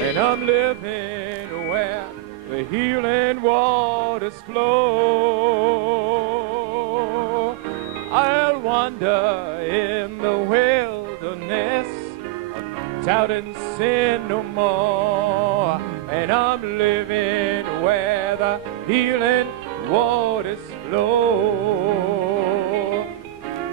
and I'm living where the healing waters flow. I'll wander in the wilderness, doubt and sin no more, and I'm living where the healing waters flow.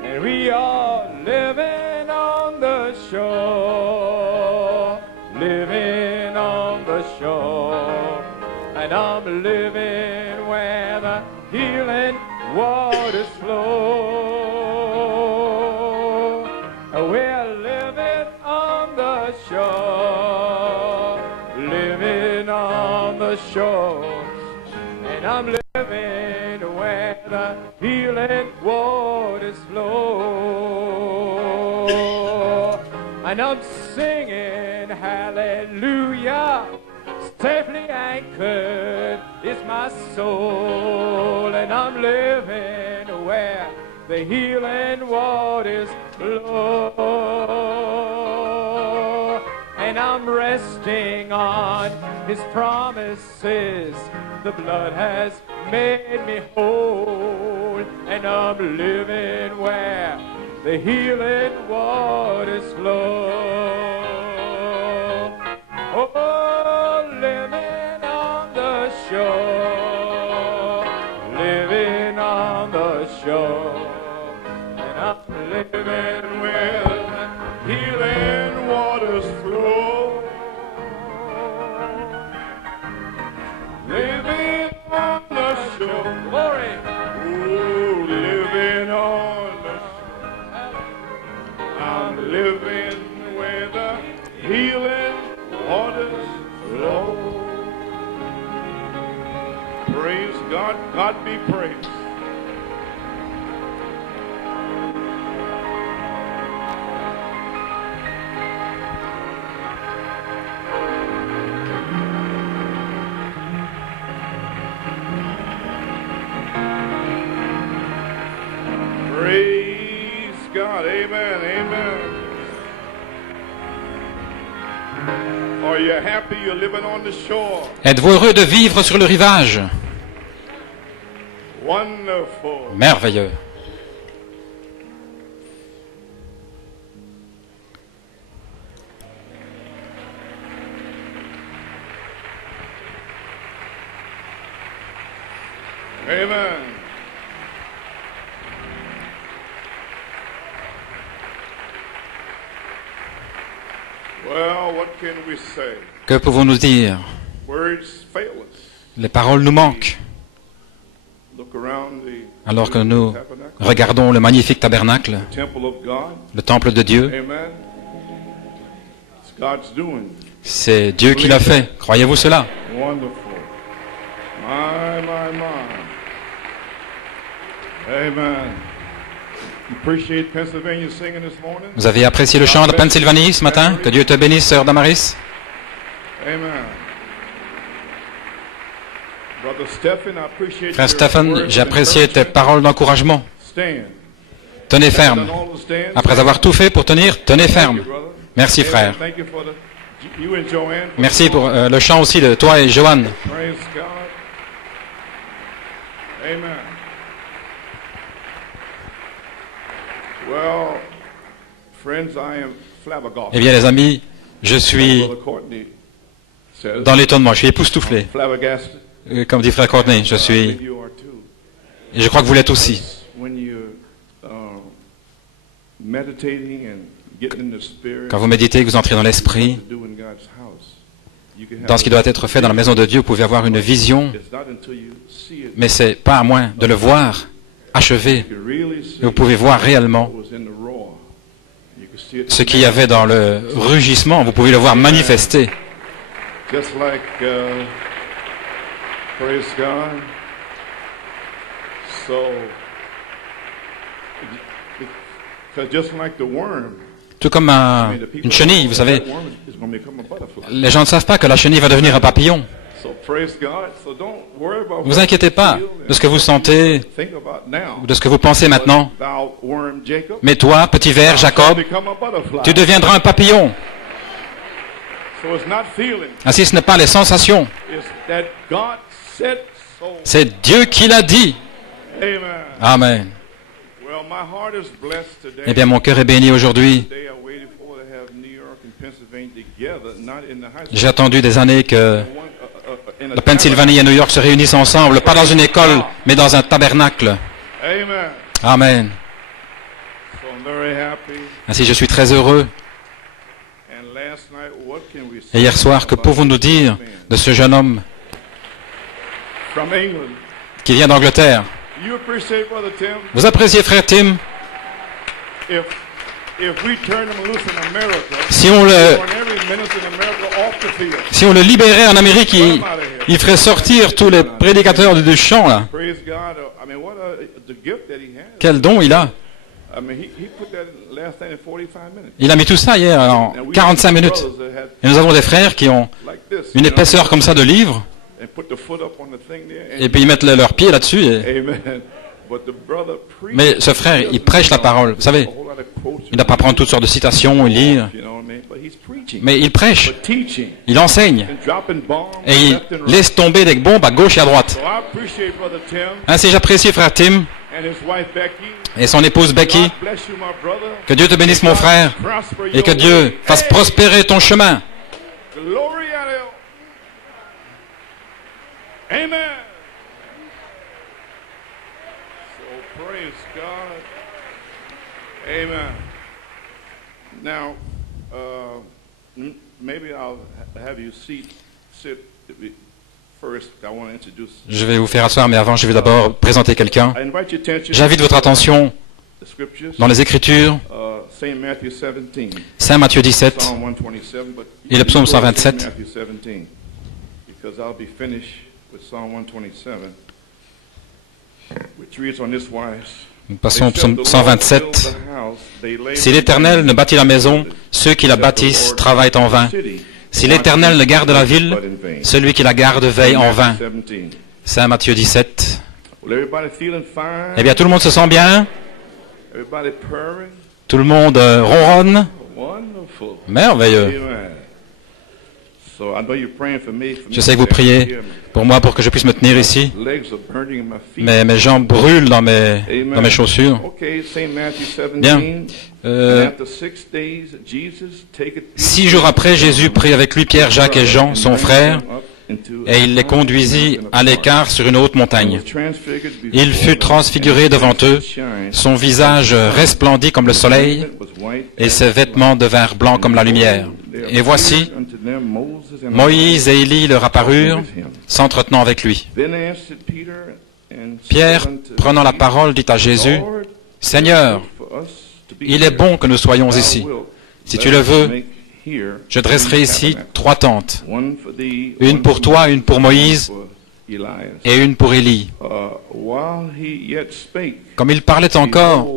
And we are living on the shore, living on the shore, and I'm living where the healing waters flow. We're living on the shore, living on the shore, and I'm living where the healing waters flow. And I'm singing hallelujah, safely anchored is my soul, and I'm living where the healing waters flow. And I'm resting on His promises, the blood has made me whole, and I'm living where the healing waters flow. Oh, living on the shore, living on the shore, and I'm living where the healing waters flow. Living on the shore, glory. Oh, living on the shore. I'm living where the healing waters flow. Praise God, God be praised. Praise God, amen, amen. Are you happy you're living on the shore? Êtes-vous heureux de vivre sur le rivage? Wonderful. Merveilleux. Amen. Well, what can we say? Que pouvons-nous dire? Words fail us. Les paroles nous manquent. Look around the Alors que nous tabernacle, regardons le magnifique tabernacle, temple of God. le temple de Dieu, Amen. It's God's doing. c'est Dieu qui l'a fait. Croyez-vous cela? Wonderful. My, my, my. Amen. Appreciate Pennsylvania singing this morning. Vous avez apprécié le chant de Pennsylvanie ce matin? Que Dieu te bénisse, sœur Damaris. Amen. Brother Stephen, I appreciate Frère your Stephen, words j'ai of apprécié tes encouragement. paroles d'encouragement. Stand. Tenez ferme. Done all the stands. Après avoir tout fait pour tenir, tenez Thank you, ferme. brother. Merci, Amen. frère. Thank you for you and Joanne for Merci the pour song. le chant aussi de toi et Joanne. Praise God. Amen. Well, friends, I am flabbergasted. Eh bien, les amis, je suis Brother Courtney says, dans l'étonnement, je suis époustouflé. flabbergasted. Comme dit frère Courtney, je I suis, believe you are too. et je crois que vous l'êtes aussi. When you're meditating and getting in the spirit, Quand vous méditez, que vous entrez dans l'esprit, to do in God's house, you can have dans ce qui doit être fait dans la maison de Dieu, vous pouvez avoir une vision, It's not until you see it mais c'est pas à moins de le voir achevé. you really see Et vous pouvez voir réellement what was in the roar. You can see it ce qu'il y avait dans le rugissement, vous pouvez le voir manifester. just like praise God. So because just like the worm, Tout comme une chenille, vous savez, that worm is going to become a butterfly. les gens ne savent pas que la chenille va devenir un papillon. So praise God. So don't worry about Ne vous inquiétez pas de ce que vous sentez think about now. ou de ce que vous pensez maintenant. Thou worm Jacob, Mais toi, petit ver, Jacob, become a butterfly. tu deviendras un papillon. So it's not feeling. Ainsi, ce n'est pas les sensations. It's that God said so. C'est Dieu qui l'a dit. Amen. Amen. Well, my heart is blessed today. Eh bien, mon cœur est béni aujourd'hui. Today I waited for to have New York and Pennsylvania together, not in the high school. J'ai attendu des années que In a la Pennsylvanie et New York se réunissent ensemble, pas dans une école, mais dans un tabernacle. Amen. Amen. So I'm very happy. Ainsi, je suis très heureux. And last night, what can we Et say hier soir, que pouvons-nous dire de ce jeune homme from England? qui vient d'Angleterre? You appreciate Brother Tim? Vous appréciez frère Tim? If we turn him loose in America, Si on le, turn every minister in America off the field. si on le libérait en Amérique, il ferait sortir tous les prédicateurs du champ, là. Praise God. I mean, what the gift that he has. Quel don il a. I mean, he put that last thing in 45 minutes. Il a mis tout ça hier en 45 minutes. Et nous avons des frères qui ont Like this, une épaisseur comme ça de livres, and put the foot up on the thing there. et puis ils mettent leurs pieds là-dessus. Amen. But the brother preached. Mais ce frère, il prêche la parole. Vous savez, A whole lot of quotes. il n'a pas prendre toutes sortes de citations, il lit, You know what I mean? But he's preaching. mais il prêche, But teaching il enseigne, and dropping bombs et il left and right. laisse tomber des bombes à gauche et à droite. So I appreciate Brother Tim Ainsi, j'apprécie frère Tim and his wife Becky. et son épouse Becky. God bless you, my brother. Que Dieu te bénisse, mon frère, Prosper et que your Dieu way. fasse prospérer ton chemin. Glory à Dieu. Amen. So praise God. Amen. Now, maybe I'll have you sit first. I want to introduce. Je vais vous faire asseoir, mais avant, je vais d'abord présenter quelqu'un. I invite your attention. J'invite votre attention The scriptures. dans les Écritures, Saint Matthew 17. Saint Matthieu 17 Psalm 127, but et le psaume 127. Matthew 17, because I'll be finished with Psalm 127, which reads on this wise. Nous passons au psaume 127. Si l'Éternel ne bâtit la maison, ceux qui la bâtissent travaillent en vain. Si l'Éternel ne garde la ville, celui qui la garde veille en vain. Saint Matthieu 17. Eh bien, tout le monde se sent bien? Tout le monde ronronne? Merveilleux. Je sais que vous priez pour moi pour que je puisse me tenir ici. Mais mes jambes brûlent dans mes chaussures. Bien. 6 jours après, Jésus prit avec lui Pierre, Jacques et Jean, son frère, et il les conduisit à l'écart sur une haute montagne. Il fut transfiguré devant eux, son visage resplendit comme le soleil, et ses vêtements devinrent blancs comme la lumière. Et voici, Moïse et Élie leur apparurent, s'entretenant avec lui. Pierre, prenant la parole, dit à Jésus, « Seigneur, il est bon que nous soyons ici. Si tu le veux, je dresserai ici 3 tentes, une pour toi, une pour Moïse et une pour Élie. » Comme il parlait encore,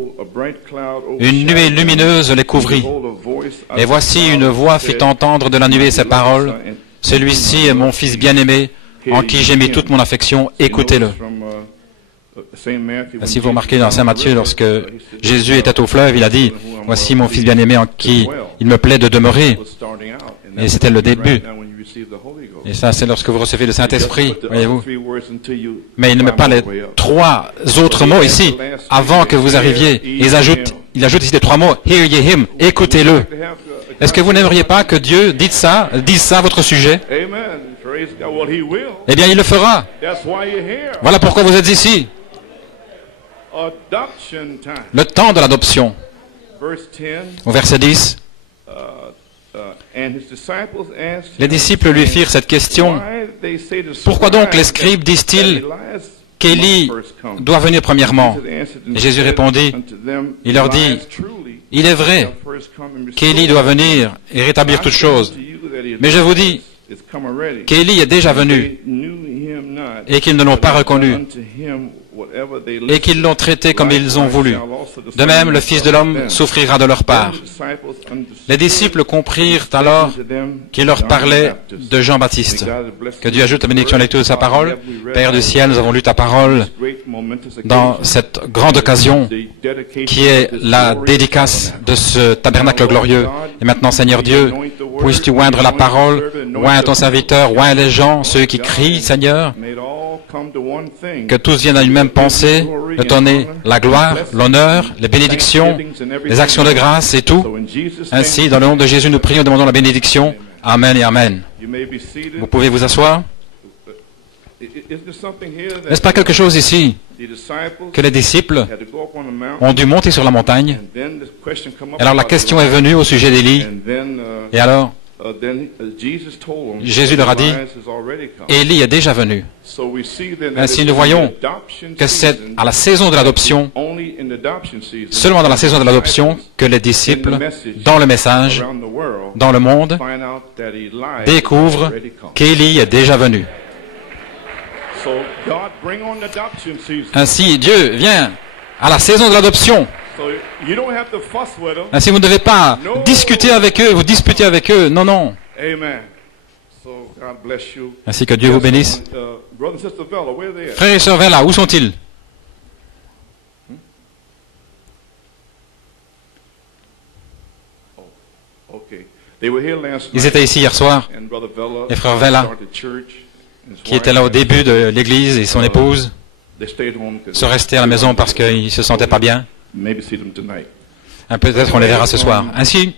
une nuée lumineuse les couvrit. Et voici une voix fit entendre de la nuée ces paroles. « Celui-ci est mon fils bien-aimé, en qui j'ai mis toute mon affection, écoutez-le. » Si vous remarquez dans Saint Matthieu, lorsque Jésus était au fleuve, il a dit, « Voici mon fils bien-aimé en qui il me plaît de demeurer. » Et c'était le début. Et ça, c'est lorsque vous recevez le Saint-Esprit, voyez-vous. Mais il ne met pas les 3 autres mots ici, avant que vous arriviez. Il ajoute ici les 3 mots, « Hear ye him », écoutez-le. Est-ce que vous n'aimeriez pas que Dieu dise ça à votre sujet? Eh bien, il le fera. Voilà pourquoi vous êtes ici. Le temps de l'adoption. Au verset 10, les disciples lui firent cette question. Pourquoi donc les scribes disent-ils qu'Élie doit venir premièrement? Et Jésus répondit, il leur dit, il est vrai qu'Élie doit venir et rétablir toutes choses. Mais je vous dis qu'Élie est déjà venu et qu'ils ne l'ont pas reconnu. et qu'ils l'ont traité comme ils ont voulu. De même, le Fils de l'homme souffrira de leur part. Les disciples comprirent alors qu'il leur parlait de Jean-Baptiste. Que Dieu ajoute la bénédiction à la lecture de sa parole. Père du ciel, nous avons lu ta parole dans cette grande occasion qui est la dédicace de ce tabernacle glorieux. Et maintenant, Seigneur Dieu, puisses-tu oindre la parole, oins ton serviteur, oins les gens, ceux qui crient, Seigneur, que tous viennent à une même pensée, de donner la gloire, l'honneur, les bénédictions, les actions de grâce et tout. Ainsi, dans le nom de Jésus, nous prions et demandons la bénédiction. Amen et Amen. Vous pouvez vous asseoir. N'est-ce pas quelque chose ici que les disciples ont dû monter sur la montagne? Alors la question est venue au sujet d'Élie. Et alors, Jésus leur a dit, Élie est déjà venu. Ainsi, nous voyons que c'est à la saison de l'adoption, seulement dans la saison de l'adoption, que les disciples, dans le message, dans le monde, découvrent qu'Élie est déjà venu. Ainsi, Dieu vient à la saison de l'adoption. Ainsi, vous ne devez pas discuter avec eux, vous disputer avec eux. Non, non. Ainsi que Dieu vous bénisse. Frères et sœurs Vella, où sont-ils? Ils étaient ici hier soir. Et frère Vella, qui était là au début de l'église, et son épouse sont restés à la maison parce qu'ils ne se sentaient pas bien. Peut-être on les verra ce soir. Ainsi,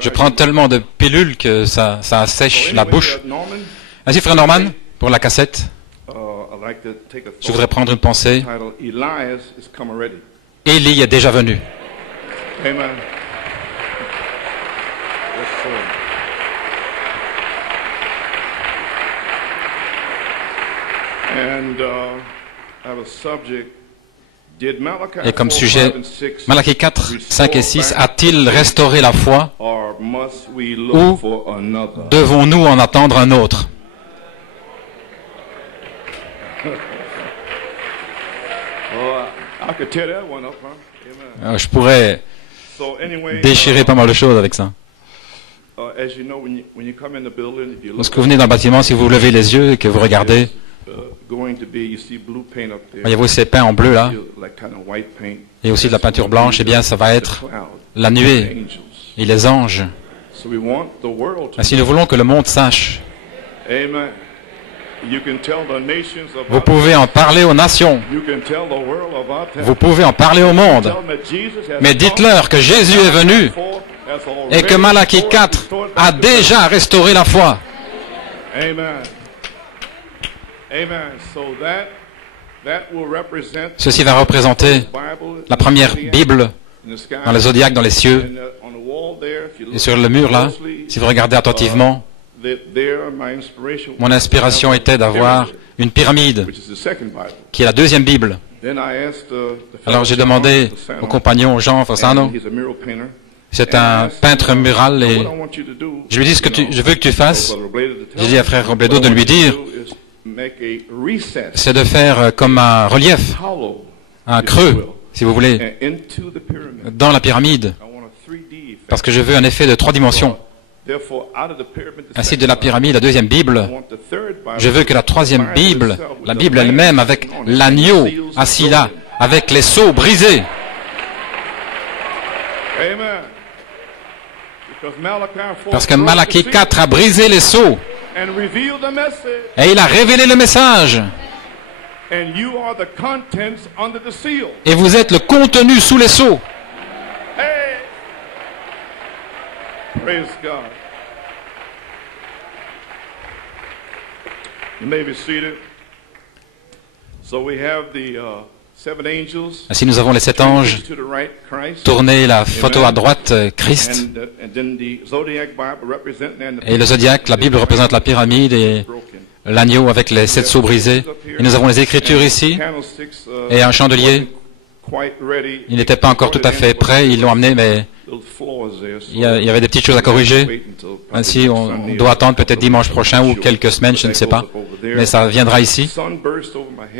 je prends tellement de pilules que ça assèche la bouche. Ainsi, frère Norman, pour la cassette, je voudrais prendre une pensée. Élie est déjà venu. Amen. Et comme sujet, Malachie 4, 5 et 6, a-t-il restauré la foi ou devons-nous en attendre un autre? Je pourrais déchirer pas mal de choses avec ça. Lorsque vous venez dans le bâtiment, si vous levez les yeux et que vous regardez, voyez-vous ces peints en bleu là, et aussi de la peinture blanche, eh bien ça va être la nuée et les anges. Ainsi nous voulons que le monde sache. Vous pouvez en parler aux nations. Vous pouvez en parler au monde. Mais dites-leur que Jésus est venu et que Malachie 4 a déjà restauré la foi. Ceci va représenter la première Bible dans le zodiaque dans les cieux. Et sur le mur là, si vous regardez attentivement, mon inspiration était d'avoir une pyramide, qui est la deuxième Bible. Alors j'ai demandé au compagnon Jean Fossano, c'est un peintre mural, et je lui dis ce que je veux que tu fasses. J'ai dit à frère Robledo de lui dire, c'est de faire comme un relief, un creux, si vous voulez, dans la pyramide, parce que je veux un effet de 3 dimensions. Ainsi, de la pyramide, la deuxième Bible, je veux que la troisième Bible, la Bible elle-même, avec l'agneau assis là, avec les sceaux brisés. Parce que Malachie 4 a brisé les sceaux et il a révélé le message. Et vous êtes le contenu sous les sceaux. Praise God. You may be seated. So we have the 7 angels. Ainsi, nous avons les 7 anges. Tournez la photo à droite, Christ. Et le zodiaque, la Bible représente la pyramide et l'agneau avec les 7 sceaux brisés. Et nous avons les Écritures ici et un chandelier Il n'était pas encore tout à fait prêt, ils l'ont amené, mais il y avait des petites choses à corriger. Ainsi, on doit attendre peut-être dimanche prochain ou quelques semaines, je ne sais pas. Mais ça viendra ici.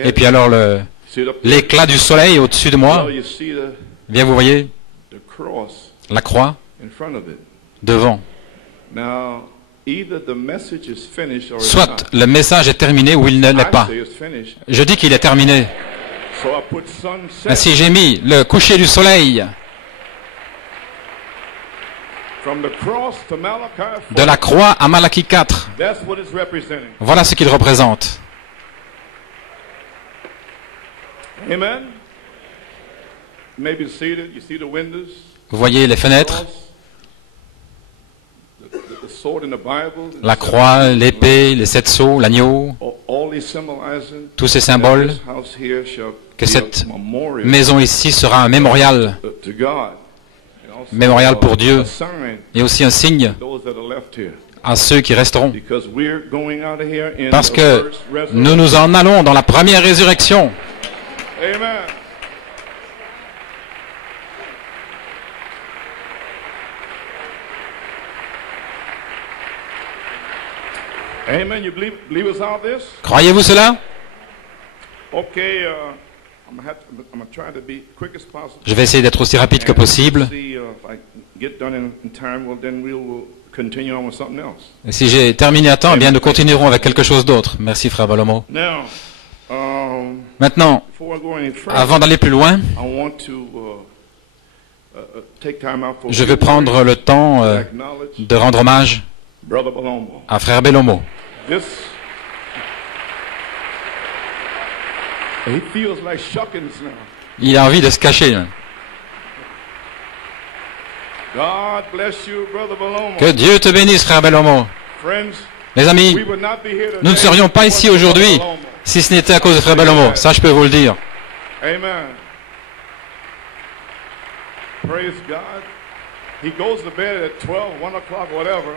Et puis alors, l'éclat du soleil au-dessus de moi, bien vous voyez, la croix devant. Soit le message est terminé ou il ne l'est pas. Je dis qu'il est terminé. Ainsi j'ai mis le coucher du soleil de la croix à Malachie 4. Voilà ce qu'il représente. Vous voyez les fenêtres, la croix, l'épée, les 7 sceaux, l'agneau, tous ces symboles, que cette maison ici sera un mémorial pour Dieu, et aussi un signe à ceux qui resteront. Parce que nous nous en allons dans la première résurrection. Croyez-vous cela? Je vais essayer d'être aussi rapide que possible. Et si j'ai terminé à temps, eh bien nous continuerons avec quelque chose d'autre. Merci, frère Balomo. Maintenant, avant d'aller plus loin, je vais prendre le temps de rendre hommage à frère Belomo. Il a envie de se cacher. Que Dieu te bénisse, frère Belomo. Les amis, nous ne serions pas ici aujourd'hui si ce n'était à cause de frère Belomo. Ça, je peux vous le dire.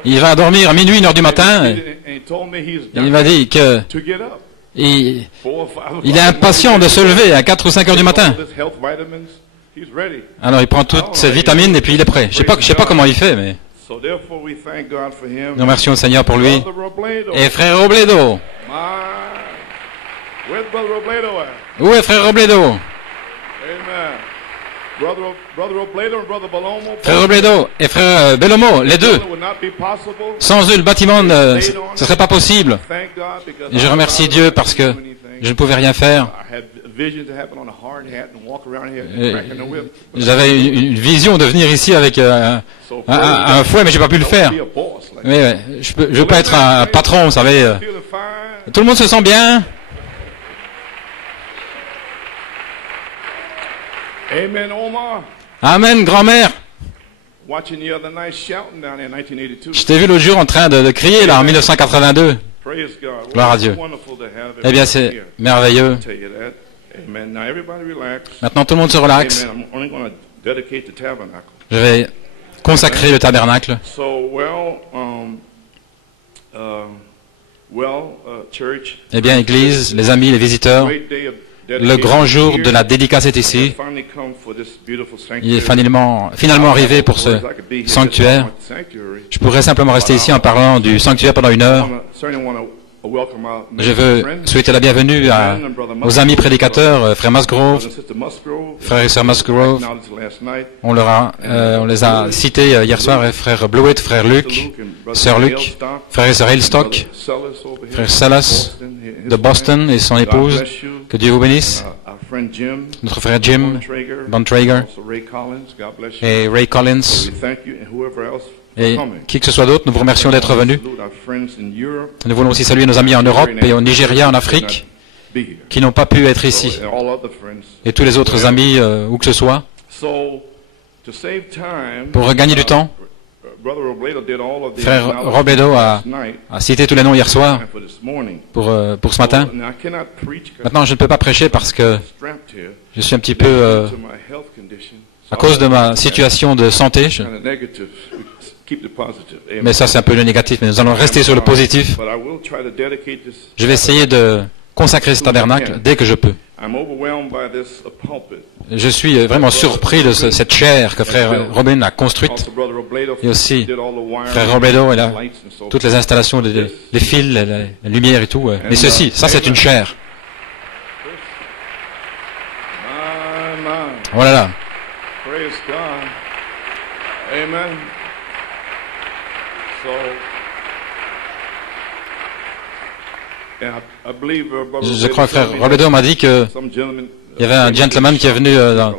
Il va dormir à minuit, 1 heure du matin. Il m'a dit que il est impatient de se lever à 4 ou 5 heures du matin. Alors il prend toutes ces vitamines et puis il est prêt. Je sais pas comment il fait, mais nous remercions le Seigneur pour lui. Et frère Robledo? Où est frère Robledo? Frère Robledo et frère Belomo, les deux. Sans eux, le bâtiment, ce ne serait pas possible. Et je remercie Dieu parce que je ne pouvais rien faire. J'avais une vision de venir ici avec un fouet, mais j'ai pas pu le faire. Mais je veux pas être un patron, vous savez. Tout le monde se sent bien. Amen, grand-mère. Je t'ai vu l'autre jour en train de crier là en 1982. Gloire à Dieu. Eh bien, c'est merveilleux. Maintenant, tout le monde se relaxe. Je vais consacrer le tabernacle. Eh bien, Église, les amis, les visiteurs, le grand jour de la dédicace est ici. Il est finalement arrivé pour ce sanctuaire. Je pourrais simplement rester ici en parlant du sanctuaire pendant 1 heure. Je veux souhaiter la bienvenue aux amis prédicateurs, frère Musgrove, frère et sœur Musgrove. On les a cités hier soir, frère Blewett, frère Luc, sœur Luc, frère et sœur Hillstock, frère Salas de Boston et son épouse. Que Dieu vous bénisse. Notre frère Jim Bontrager et Ray Collins et qui que ce soit d'autre, nous vous remercions d'être venus. Nous voulons aussi saluer nos amis en Europe et au Nigeria, en Afrique, qui n'ont pas pu être ici. Et tous les autres amis, où que ce soit. Pour regagner du temps, frère Robledo a cité tous les noms hier soir pour ce matin. Maintenant, je ne peux pas prêcher parce que je suis un petit peu, à cause de ma situation de santé, mais ça c'est un peu le négatif, mais nous allons rester sur le positif. Je vais essayer de consacrer ce tabernacle dès que je peux. Je suis vraiment surpris de cette chaire que frère Robin a construite. Et aussi, frère Robledo, il a toutes les installations, les fils, la lumière et tout. Mais ceci, ça c'est une chaire. Voilà là. Je crois que frère Robledo m'a dit que il y avait un gentleman qui est venu dans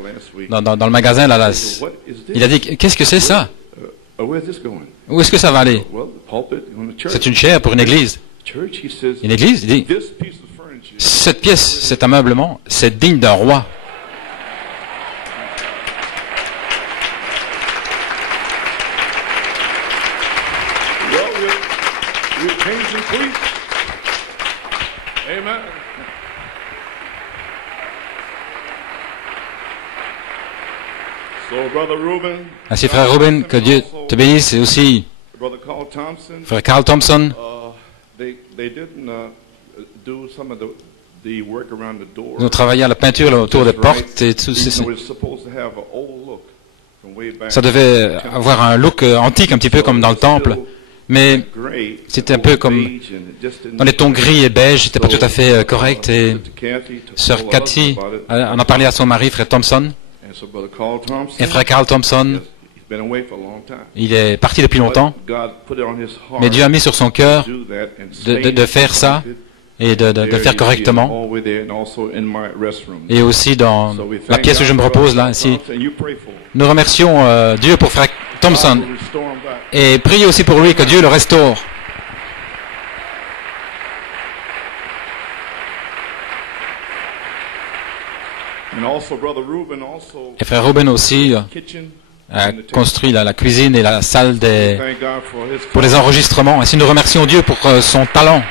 le magasin là. Il a dit, qu'est-ce que c'est ça? Où est-ce que ça va aller? C'est une chaire pour une église. Une église? Il dit, cette pièce, cet ameublement, c'est digne d'un roi. Ainsi, frère Ruben, que Dieu te bénisse, et aussi frère Carl Thompson. Ils ont travaillé à la peinture là, autour des portes et tout. Ça devait avoir un look antique, un petit peu comme dans le temple, mais c'était un peu comme dans les tons gris et beige, c'était pas tout à fait correct. Et sœur Cathy en a parlé à son mari, frère Thompson. Et frère Carl Thompson, il est parti depuis longtemps, mais Dieu a mis sur son cœur de faire ça et de le faire correctement. Et aussi dans la pièce où je me repose là, ainsi. Nous remercions Dieu pour frère Thompson et priez aussi pour lui que Dieu le restaure. Et frère Ruben aussi a construit la cuisine et la salle pour les enregistrements. Ainsi nous remercions Dieu pour son talent.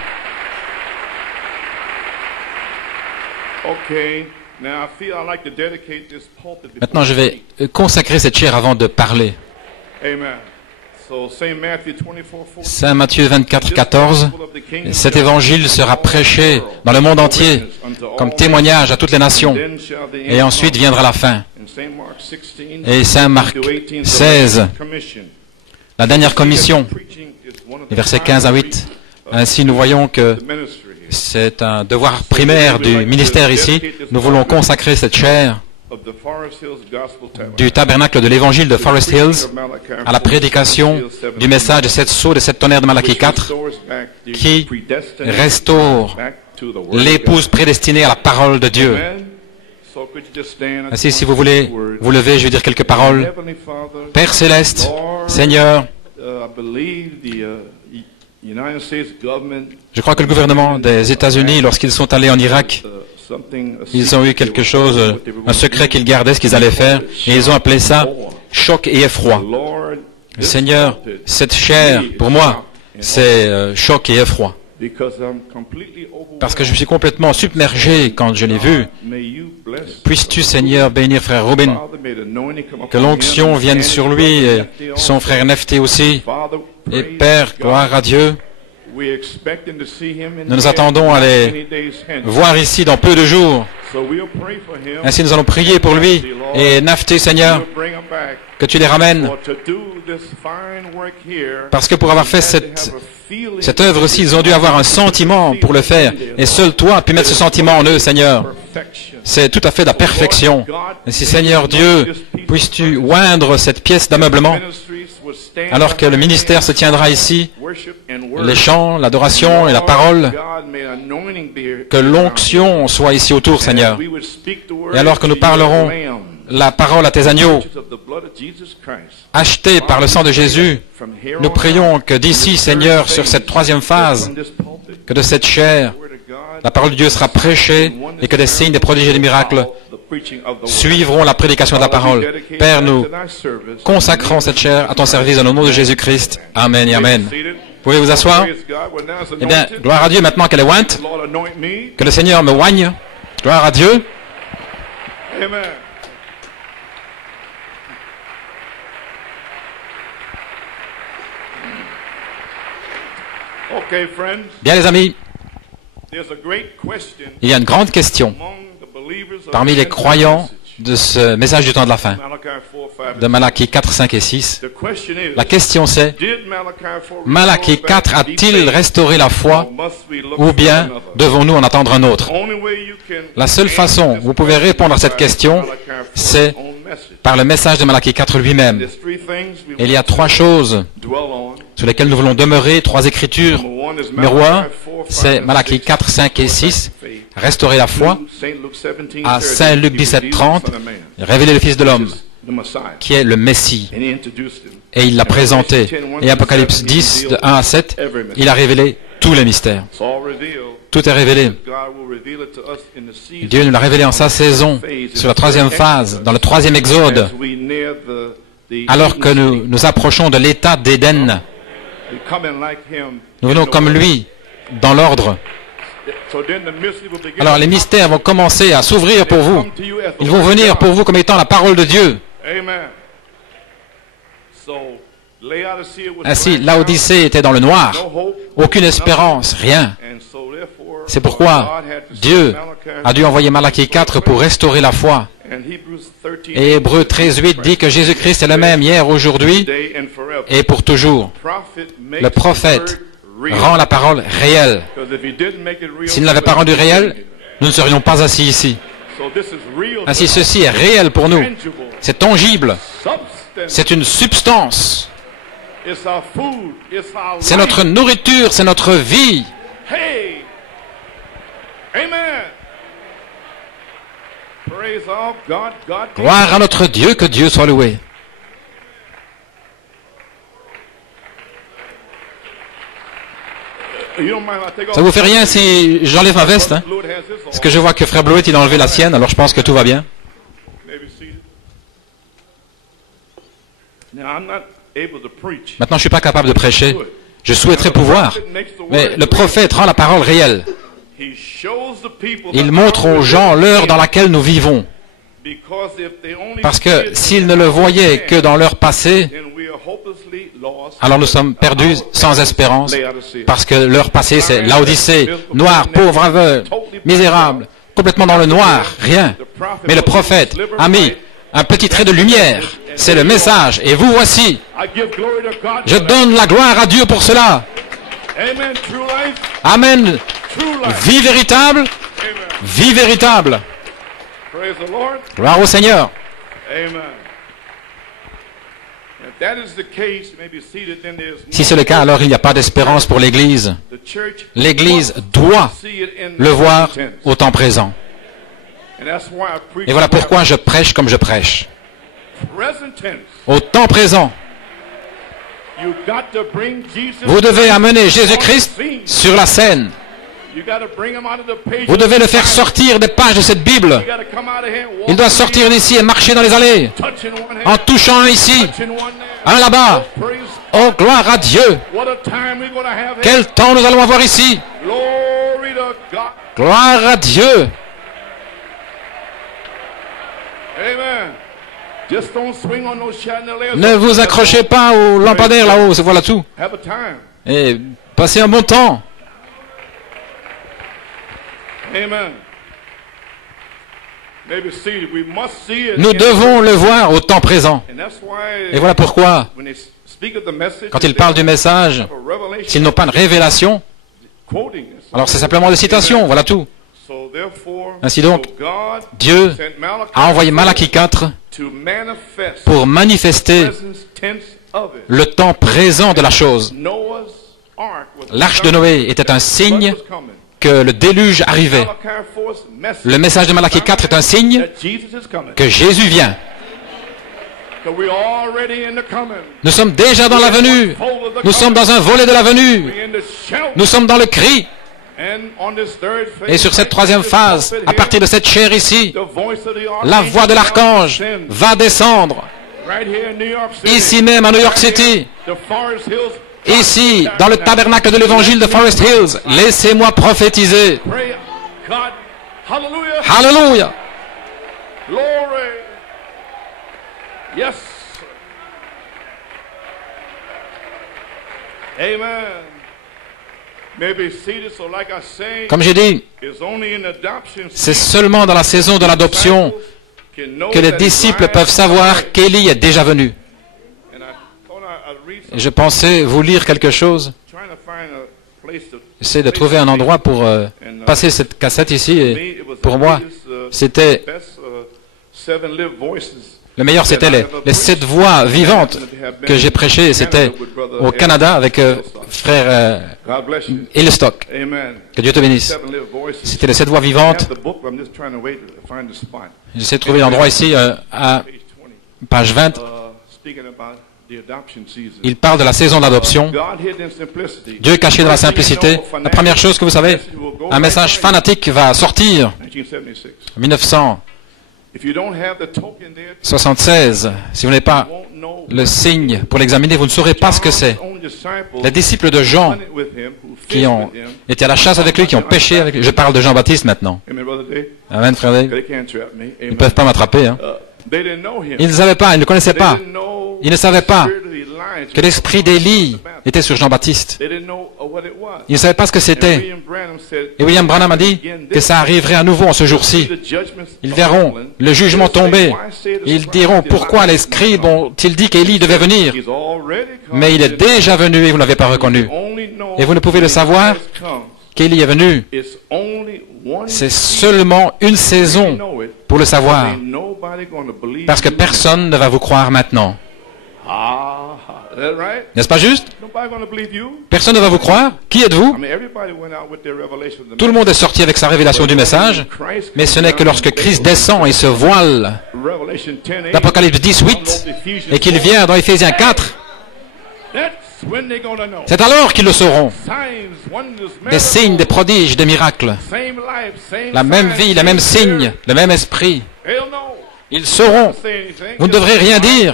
Maintenant je vais consacrer cette chaire avant de parler. Saint Matthieu 24, 14, cet évangile sera prêché dans le monde entier comme témoignage à toutes les nations, et ensuite viendra la fin. Et Saint Marc 16, la dernière commission, les versets 15 à 8. Ainsi nous voyons que c'est un devoir primaire du ministère ici. Nous voulons consacrer cette chaire du tabernacle de l'évangile de Forest Hills à la prédication du message de 7 sceaux, de 7 tonnerres de Malachie 4, qui restaure l'épouse prédestinée à la parole de Dieu. Ainsi, si vous voulez vous lever, je vais dire quelques paroles. Père Céleste, Seigneur, je crois que le gouvernement des États-Unis, lorsqu'ils sont allés en Irak, ils ont eu quelque chose, un secret qu'ils gardaient, ce qu'ils allaient faire, et ils ont appelé ça choc et effroi. Seigneur, cette chair, pour moi, c'est choc et effroi. Parce que je suis complètement submergé quand je l'ai vu. Puisses-tu, Seigneur, bénir frère Robin, que l'onction vienne sur lui et son frère Nephthé aussi. Et Père, gloire à Dieu. Nous nous attendons à les voir ici dans peu de jours. Ainsi nous allons prier pour lui et Nephthé, Seigneur, que tu les ramènes. Parce que pour avoir fait cette œuvre-ci, ils ont dû avoir un sentiment pour le faire. Et seul toi as pu mettre ce sentiment en eux, Seigneur. C'est tout à fait de la perfection. Ainsi, Seigneur Dieu, puisses-tu oindre cette pièce d'ameublement alors que le ministère se tiendra ici, les chants, l'adoration et la parole, que l'onction soit ici autour, Seigneur. Et alors que nous parlerons la parole à tes agneaux, achetés par le sang de Jésus, nous prions que d'ici, Seigneur, sur cette troisième phase, que de cette chair, la parole de Dieu sera prêchée et que des signes, des prodiges et des miracles suivront la prédication de la parole. Père, nous consacrons cette chair à ton service dans le nom de Jésus-Christ. Amen et Amen. Pouvez vous asseoir? Eh bien, gloire à Dieu maintenant qu'elle est ointe. Que le Seigneur me oigne. Gloire à Dieu. Bien les amis, il y a une grande question parmi les croyants de ce message du temps de la fin, de Malachie 4, 5 et 6. La question c'est, Malachie 4 a-t-il restauré la foi ou bien devons-nous en attendre un autre? La seule façon où vous pouvez répondre à cette question, c'est par le message de Malachie 4 lui-même. Et il y a trois choses sur lesquelles nous voulons demeurer, trois écritures. Numéro 1, c'est Malachie 4, 5 et 6, restaurer la foi. À Saint Luc 17, 30, révéler le Fils de l'homme, qui est le Messie. Et il l'a présenté. Et Apocalypse 10, de 1 à 7, il a révélé tous les mystères. Tout est révélé. Dieu nous l'a révélé en sa saison, sur la troisième phase, dans le troisième exode, alors que nous nous approchons de l'état d'Éden. Nous venons comme lui, dans l'ordre. Alors les mystères vont commencer à s'ouvrir pour vous. Ils vont venir pour vous comme étant la parole de Dieu. Ainsi, Laodicée était dans le noir. Aucune espérance, rien. C'est pourquoi Dieu a dû envoyer Malachie 4 pour restaurer la foi. Et Hébreux 13.8 dit que Jésus-Christ est le même hier, aujourd'hui et pour toujours. Le prophète rend la parole réelle. S'il ne l'avait pas rendu réel, nous ne serions pas assis ici. Ainsi, ceci est réel pour nous. C'est tangible. C'est une substance. C'est notre nourriture, c'est notre vie. Gloire à notre Dieu, que Dieu soit loué. Ça vous fait rien si j'enlève ma veste, hein? Parce que je vois que Frère Bleuet, il a enlevé la sienne, alors je pense que tout va bien. Maintenant, je ne suis pas capable de prêcher. Je souhaiterais pouvoir. Mais le prophète rend la parole réelle. Il montre aux gens l'heure dans laquelle nous vivons. Parce que s'ils ne le voyaient que dans leur passé, alors nous sommes perdus sans espérance. Parce que leur passé, c'est Laodicée, noir, pauvre, aveugle, misérable, complètement dans le noir, rien. Mais le prophète a mis un petit trait de lumière. C'est le message. Et vous voici. Je donne la gloire à Dieu pour cela. Amen. Vie véritable. Vie véritable. Gloire au Seigneur. Si c'est le cas, alors il n'y a pas d'espérance pour l'Église. L'Église doit le voir au temps présent. Et voilà pourquoi je prêche comme je prêche. Au temps présent. Vous devez amener Jésus-Christ sur la scène. Vous devez le faire sortir des pages de cette Bible. Il doit sortir d'ici et marcher dans les allées, en touchant un ici, un là-bas. Oh, gloire à Dieu! Quel temps nous allons avoir ici! Gloire à Dieu! Ne vous accrochez pas aux lampadaires là-haut, voilà tout. Et passez un bon temps. Nous devons le voir au temps présent. Et voilà pourquoi, quand ils parlent du message, s'ils n'ont pas une révélation, alors c'est simplement des citations, voilà tout. Ainsi donc, Dieu a envoyé Malachie 4 pour manifester le temps présent de la chose. L'arche de Noé était un signe que le déluge arrivait. Le message de Malachie 4 est un signe que Jésus vient. Nous sommes déjà dans la venue. Nous sommes dans un volet de la venue. Nous sommes dans le cri. Et sur cette troisième phase, à partir de cette chair ici, la voix de l'archange va descendre. Ici même à New York City. Ici, dans le tabernacle de l'évangile de Forest Hills. Laissez-moi prophétiser. Hallelujah. Comme j'ai dit, c'est seulement dans la saison de l'adoption que les disciples peuvent savoir qu'Élie est déjà venu. Et je pensais vous lire quelque chose. J'essaie de trouver un endroit pour passer cette cassette ici. Et pour moi, c'était... Le meilleur, c'était les 7 voix vivantes que j'ai prêchées. C'était au Canada avec frère Hillstock. Que Dieu te bénisse. C'était les 7 voix vivantes. J'essaie de trouver l'endroit ici à page 20. Il parle de la saison d'adoption. Dieu est caché dans la simplicité. La première chose que vous savez, un message fanatique va sortir en 1976. Si vous n'avez pas le signe pour l'examiner, vous ne saurez pas ce que c'est. Les disciples de Jean qui ont été à la chasse avec lui, qui ont péché avec lui. Je parle de Jean-Baptiste maintenant. Amen, frère Dave. Ils ne peuvent pas m'attraper. Hein. Ils ne savaient pas, ils ne connaissaient pas. Ils ne savaient pas que l'esprit d'Élie était sur Jean-Baptiste. Ils ne savaient pas ce que c'était. Et William Branham a dit que ça arriverait à nouveau en ce jour-ci. Ils verront le jugement tomber. Ils diront pourquoi les scribes ont-ils dit qu'Élie devait venir. Mais il est déjà venu et vous ne l'avez pas reconnu. Et vous ne pouvez le savoir qu'Élie est venu. C'est seulement une saison pour le savoir. Parce que personne ne va vous croire maintenant. N'est-ce pas juste? Personne ne va vous croire. Qui êtes-vous? Tout le monde est sorti avec sa révélation du message, mais ce n'est que lorsque Christ descend et se voile, l'Apocalypse 18, et qu'il vient dans Éphésiens 4, c'est alors qu'ils le sauront. Des signes, des prodiges, des miracles. La même vie, le même signe, le même esprit. Ils sauront. Vous ne devrez rien dire.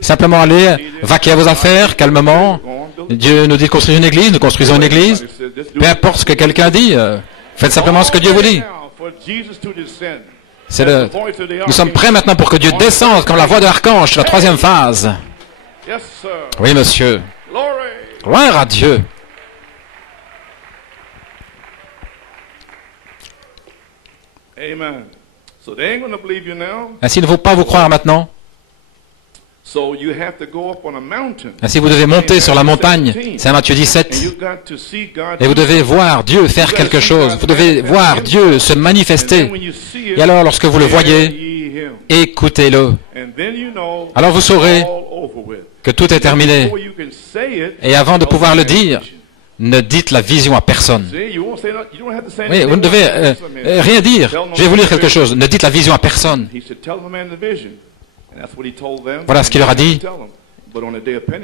Simplement aller vaquer à vos affaires calmement. Dieu nous dit de construire une église, nous construisons une église. Peu importe ce que quelqu'un dit, faites simplement ce que Dieu vous dit. Nous sommes prêts maintenant pour que Dieu descende comme la voix de l'archange, la 3e phase. Oui, monsieur. Gloire à Dieu. Ainsi, il ne faut pas vous croire maintenant. Ainsi, vous devez monter sur la montagne. C'est Matthieu 17. Et vous devez voir Dieu faire quelque chose. Vous devez voir Dieu se manifester. Et alors, lorsque vous le voyez, écoutez-le. Alors vous saurez que tout est terminé. Et avant de pouvoir le dire, ne dites la vision à personne. Oui, vous ne devez rien dire. Je vais vous lire quelque chose. Ne dites la vision à personne. Voilà ce qu'il leur a dit.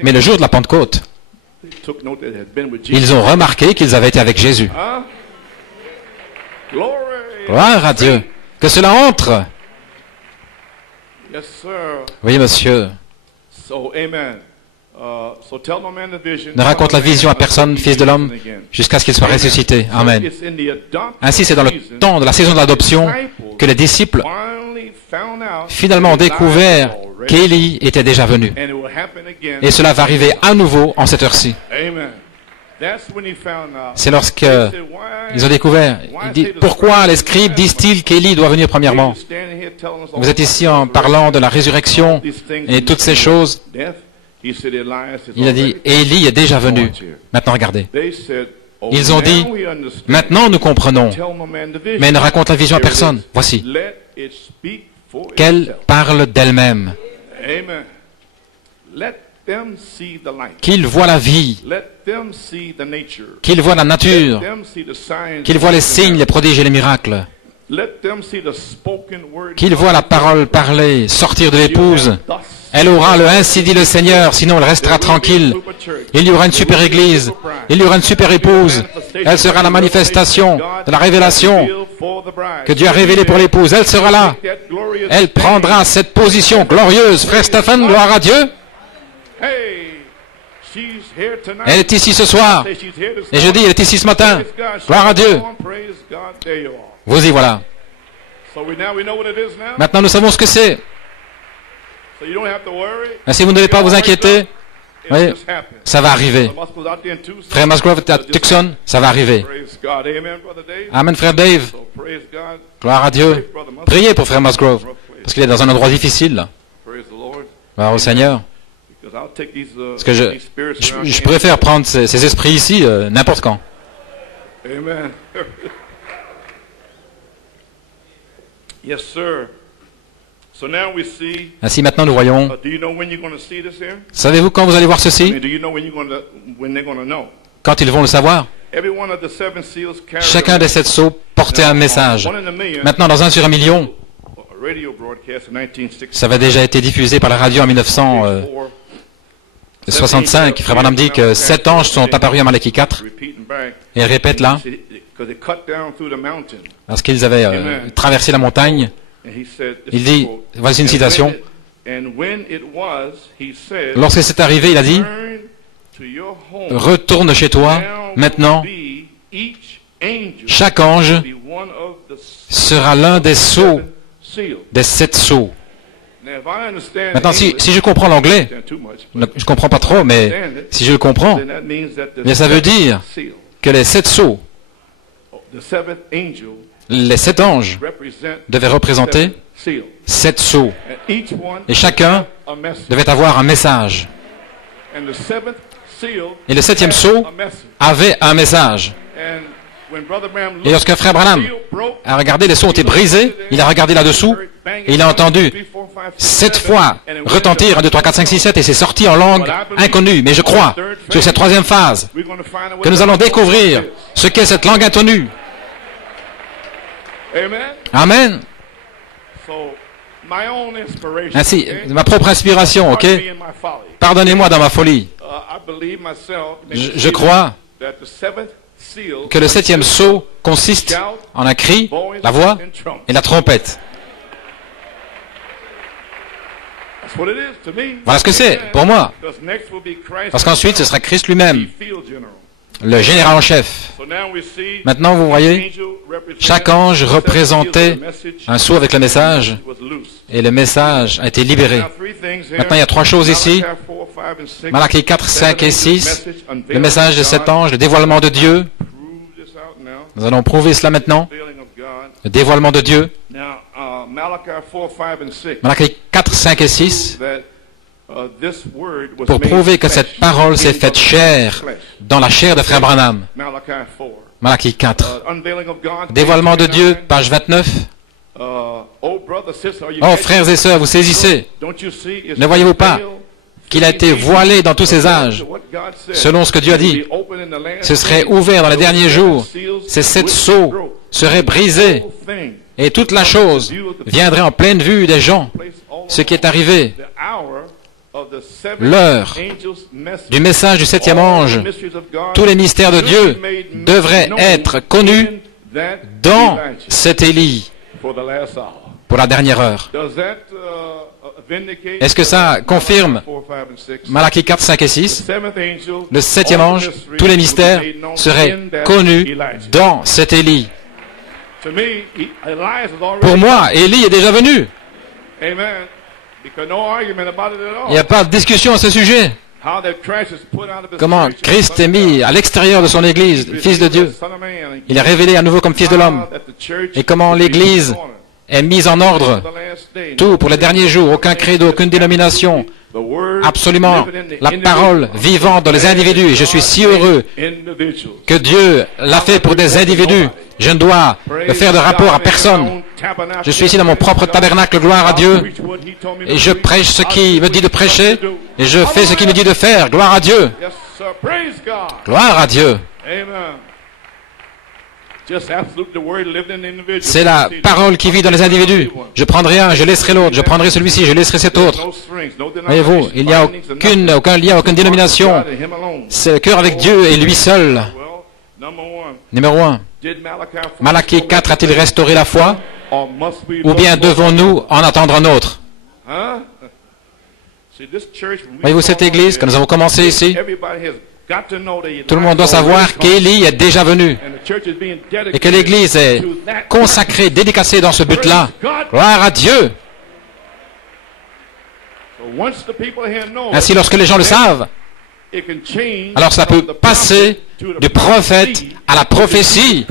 Mais le jour de la Pentecôte, ils ont remarqué qu'ils avaient été avec Jésus. Gloire à Dieu. Que cela entre. Oui, monsieur. Ne raconte la vision à personne, fils de l'homme, jusqu'à ce qu'il soit ressuscité. Amen. Ainsi, c'est dans le temps de la saison de l'adoption que les disciples finalement ont découvert qu'Élie était déjà venu. Et cela va arriver à nouveau en cette heure-ci. C'est lorsqu'ils ont découvert. Il dit, pourquoi les scribes disent-ils qu'Élie doit venir premièrement? Vous êtes ici en parlant de la résurrection et toutes ces choses. Il a dit, Élie est déjà venu. Maintenant, regardez. Ils ont dit, maintenant nous comprenons, mais ne raconte la vision à personne. Voici. Qu'elle parle d'elle-même. Qu'ils voient la vie, qu'ils voient la nature, qu'ils voient les signes, les prodiges et les miracles, qu'ils voient la parole parlée, sortir de l'épouse. Elle aura le ainsi dit le Seigneur, sinon elle restera tranquille. Il y aura une super église, il y aura une super épouse. Elle sera la manifestation de la révélation que Dieu a révélée pour l'épouse. Elle sera là. Elle prendra cette position glorieuse. Frère Stéphane, gloire à Dieu. Elle est ici ce soir. Et je dis, elle est ici ce matin. Gloire à Dieu. Vous y voilà. Maintenant, nous savons ce que c'est. Ainsi, vous ne devez pas vous inquiéter. Oui, ça va arriver. Frère Musgrove à Tucson, ça va arriver. Amen, frère Dave. Gloire à Dieu. Priez pour frère Musgrove, parce qu'il est dans un endroit difficile, là. Gloire au Seigneur. Parce que je préfère prendre ces esprits ici n'importe quand. Amen. Yes, sir. So now we see. Ainsi, maintenant, nous voyons. Do you know when you're going to see this here? Savez-vous quand vous allez voir ceci? Do you know when they're going to know? Quand ils vont le savoir. Every one of the 7 seals carried Chacun des 7 sceaux portait un message. Maintenant, dans 1 sur 1 million, ça avait déjà été diffusé par la radio en 1965. Frère Branham dit que 7 anges sont apparus à Malachie 4. Et il répète là, parce qu'ils avaient traversé la montagne. Il dit, voici une citation. Lorsque c'est arrivé, il a dit, retourne chez toi, maintenant, chaque ange sera l'un des sceaux, des 7 sceaux. Maintenant, si je comprends l'anglais, je ne comprends pas trop, mais si je le comprends, bien ça veut dire que les 7 sceaux, les 7 anges devaient représenter 7 sceaux. Et chacun devait avoir un message. Et le 7e sceau avait un message. Et lorsque frère Branham a regardé, les sceaux ont été brisés, il a regardé là-dessous, et il a entendu 7 fois retentir 1, 2, 3, 4, 5, 6, 7, et c'est sorti en langue inconnue. Mais je crois, sur cette 3e phase, que nous allons découvrir ce qu'est cette langue inconnue. Amen. Ainsi, ma propre inspiration, ok? Pardonnez-moi dans ma folie. Je crois que le 7e sceau consiste en un cri, la voix et la trompette. Voilà ce que c'est pour moi. Parce qu'ensuite, ce sera Christ lui-même, le général en chef. Maintenant, vous voyez, chaque ange représentait un sceau avec le message, et le message a été libéré. Maintenant, il y a 3 choses ici. Malachie 4, 5 et 6, le message de cet ange, le dévoilement de Dieu. Nous allons prouver cela maintenant. Le dévoilement de Dieu. Malachie 4, 5 et 6, pour prouver que cette parole s'est faite chair dans la chair de frère Branham. Malachie 4. Dévoilement de Dieu, page 29. Oh, frères et sœurs, vous saisissez. Ne voyez-vous pas qu'il a été voilé dans tous ses âges, selon ce que Dieu a dit? Ce serait ouvert dans les derniers jours. Ces 7 sceaux seraient brisés. Et toute la chose viendrait en pleine vue des gens. Ce qui est arrivé, l'heure du message du 7e ange, tous les mystères de Dieu devraient être connus dans cet Élie pour la dernière heure. Est-ce que ça confirme Malachie 4, 5 et 6? Le 7e ange, tous les mystères seraient connus dans cet Élie. Pour moi, Élie est déjà venu. Il n'y a pas de discussion à ce sujet. Comment Christ est mis à l'extérieur de son Église, Fils de Dieu. Il est révélé à nouveau comme Fils de l'homme. Et comment l'Église est mise en ordre. Tout pour les derniers jours, aucun credo, aucune dénomination. Absolument, la parole vivante dans les individus. Et je suis si heureux que Dieu l'a fait pour des individus. Je ne dois le faire de rapport à personne. Je suis ici dans mon propre tabernacle, gloire à Dieu. Et je prêche ce qu'il me dit de prêcher. Et je fais ce qu'il me dit de faire, gloire à Dieu. Gloire à Dieu. C'est la parole qui vit dans les individus. Je prendrai un, je laisserai l'autre. Je prendrai celui-ci, je laisserai cet autre. Voyez-vous, il n'y a aucun lien, aucune dénomination. C'est le cœur avec Dieu et lui seul. Numéro 1. Malachie 4 a-t-il restauré la foi? Ou bien devons-nous en attendre un autre? Voyez-vous cette église que nous avons commencé ici? Tout le monde doit savoir qu'Élie est déjà venu et que l'église est consacrée, dédicacée dans ce but-là. Gloire à Dieu! Ainsi, lorsque les gens le savent, alors cela peut passer du prophète à la prophétie,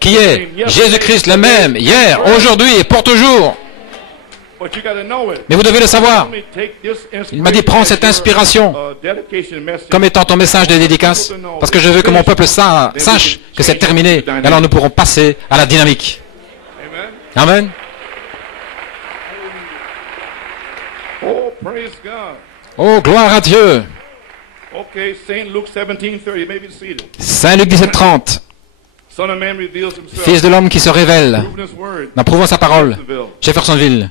qui est Jésus-Christ le même, hier, aujourd'hui et pour toujours. Mais vous devez le savoir. Il m'a dit, prends cette inspiration comme étant ton message de dédicace, parce que je veux que mon peuple sache que c'est terminé, et alors nous pourrons passer à la dynamique. Amen. Oh, gloire à Dieu. Saint Luc 17:30. Fils de l'homme qui se révèle, en prouvant sa parole. Jeffersonville.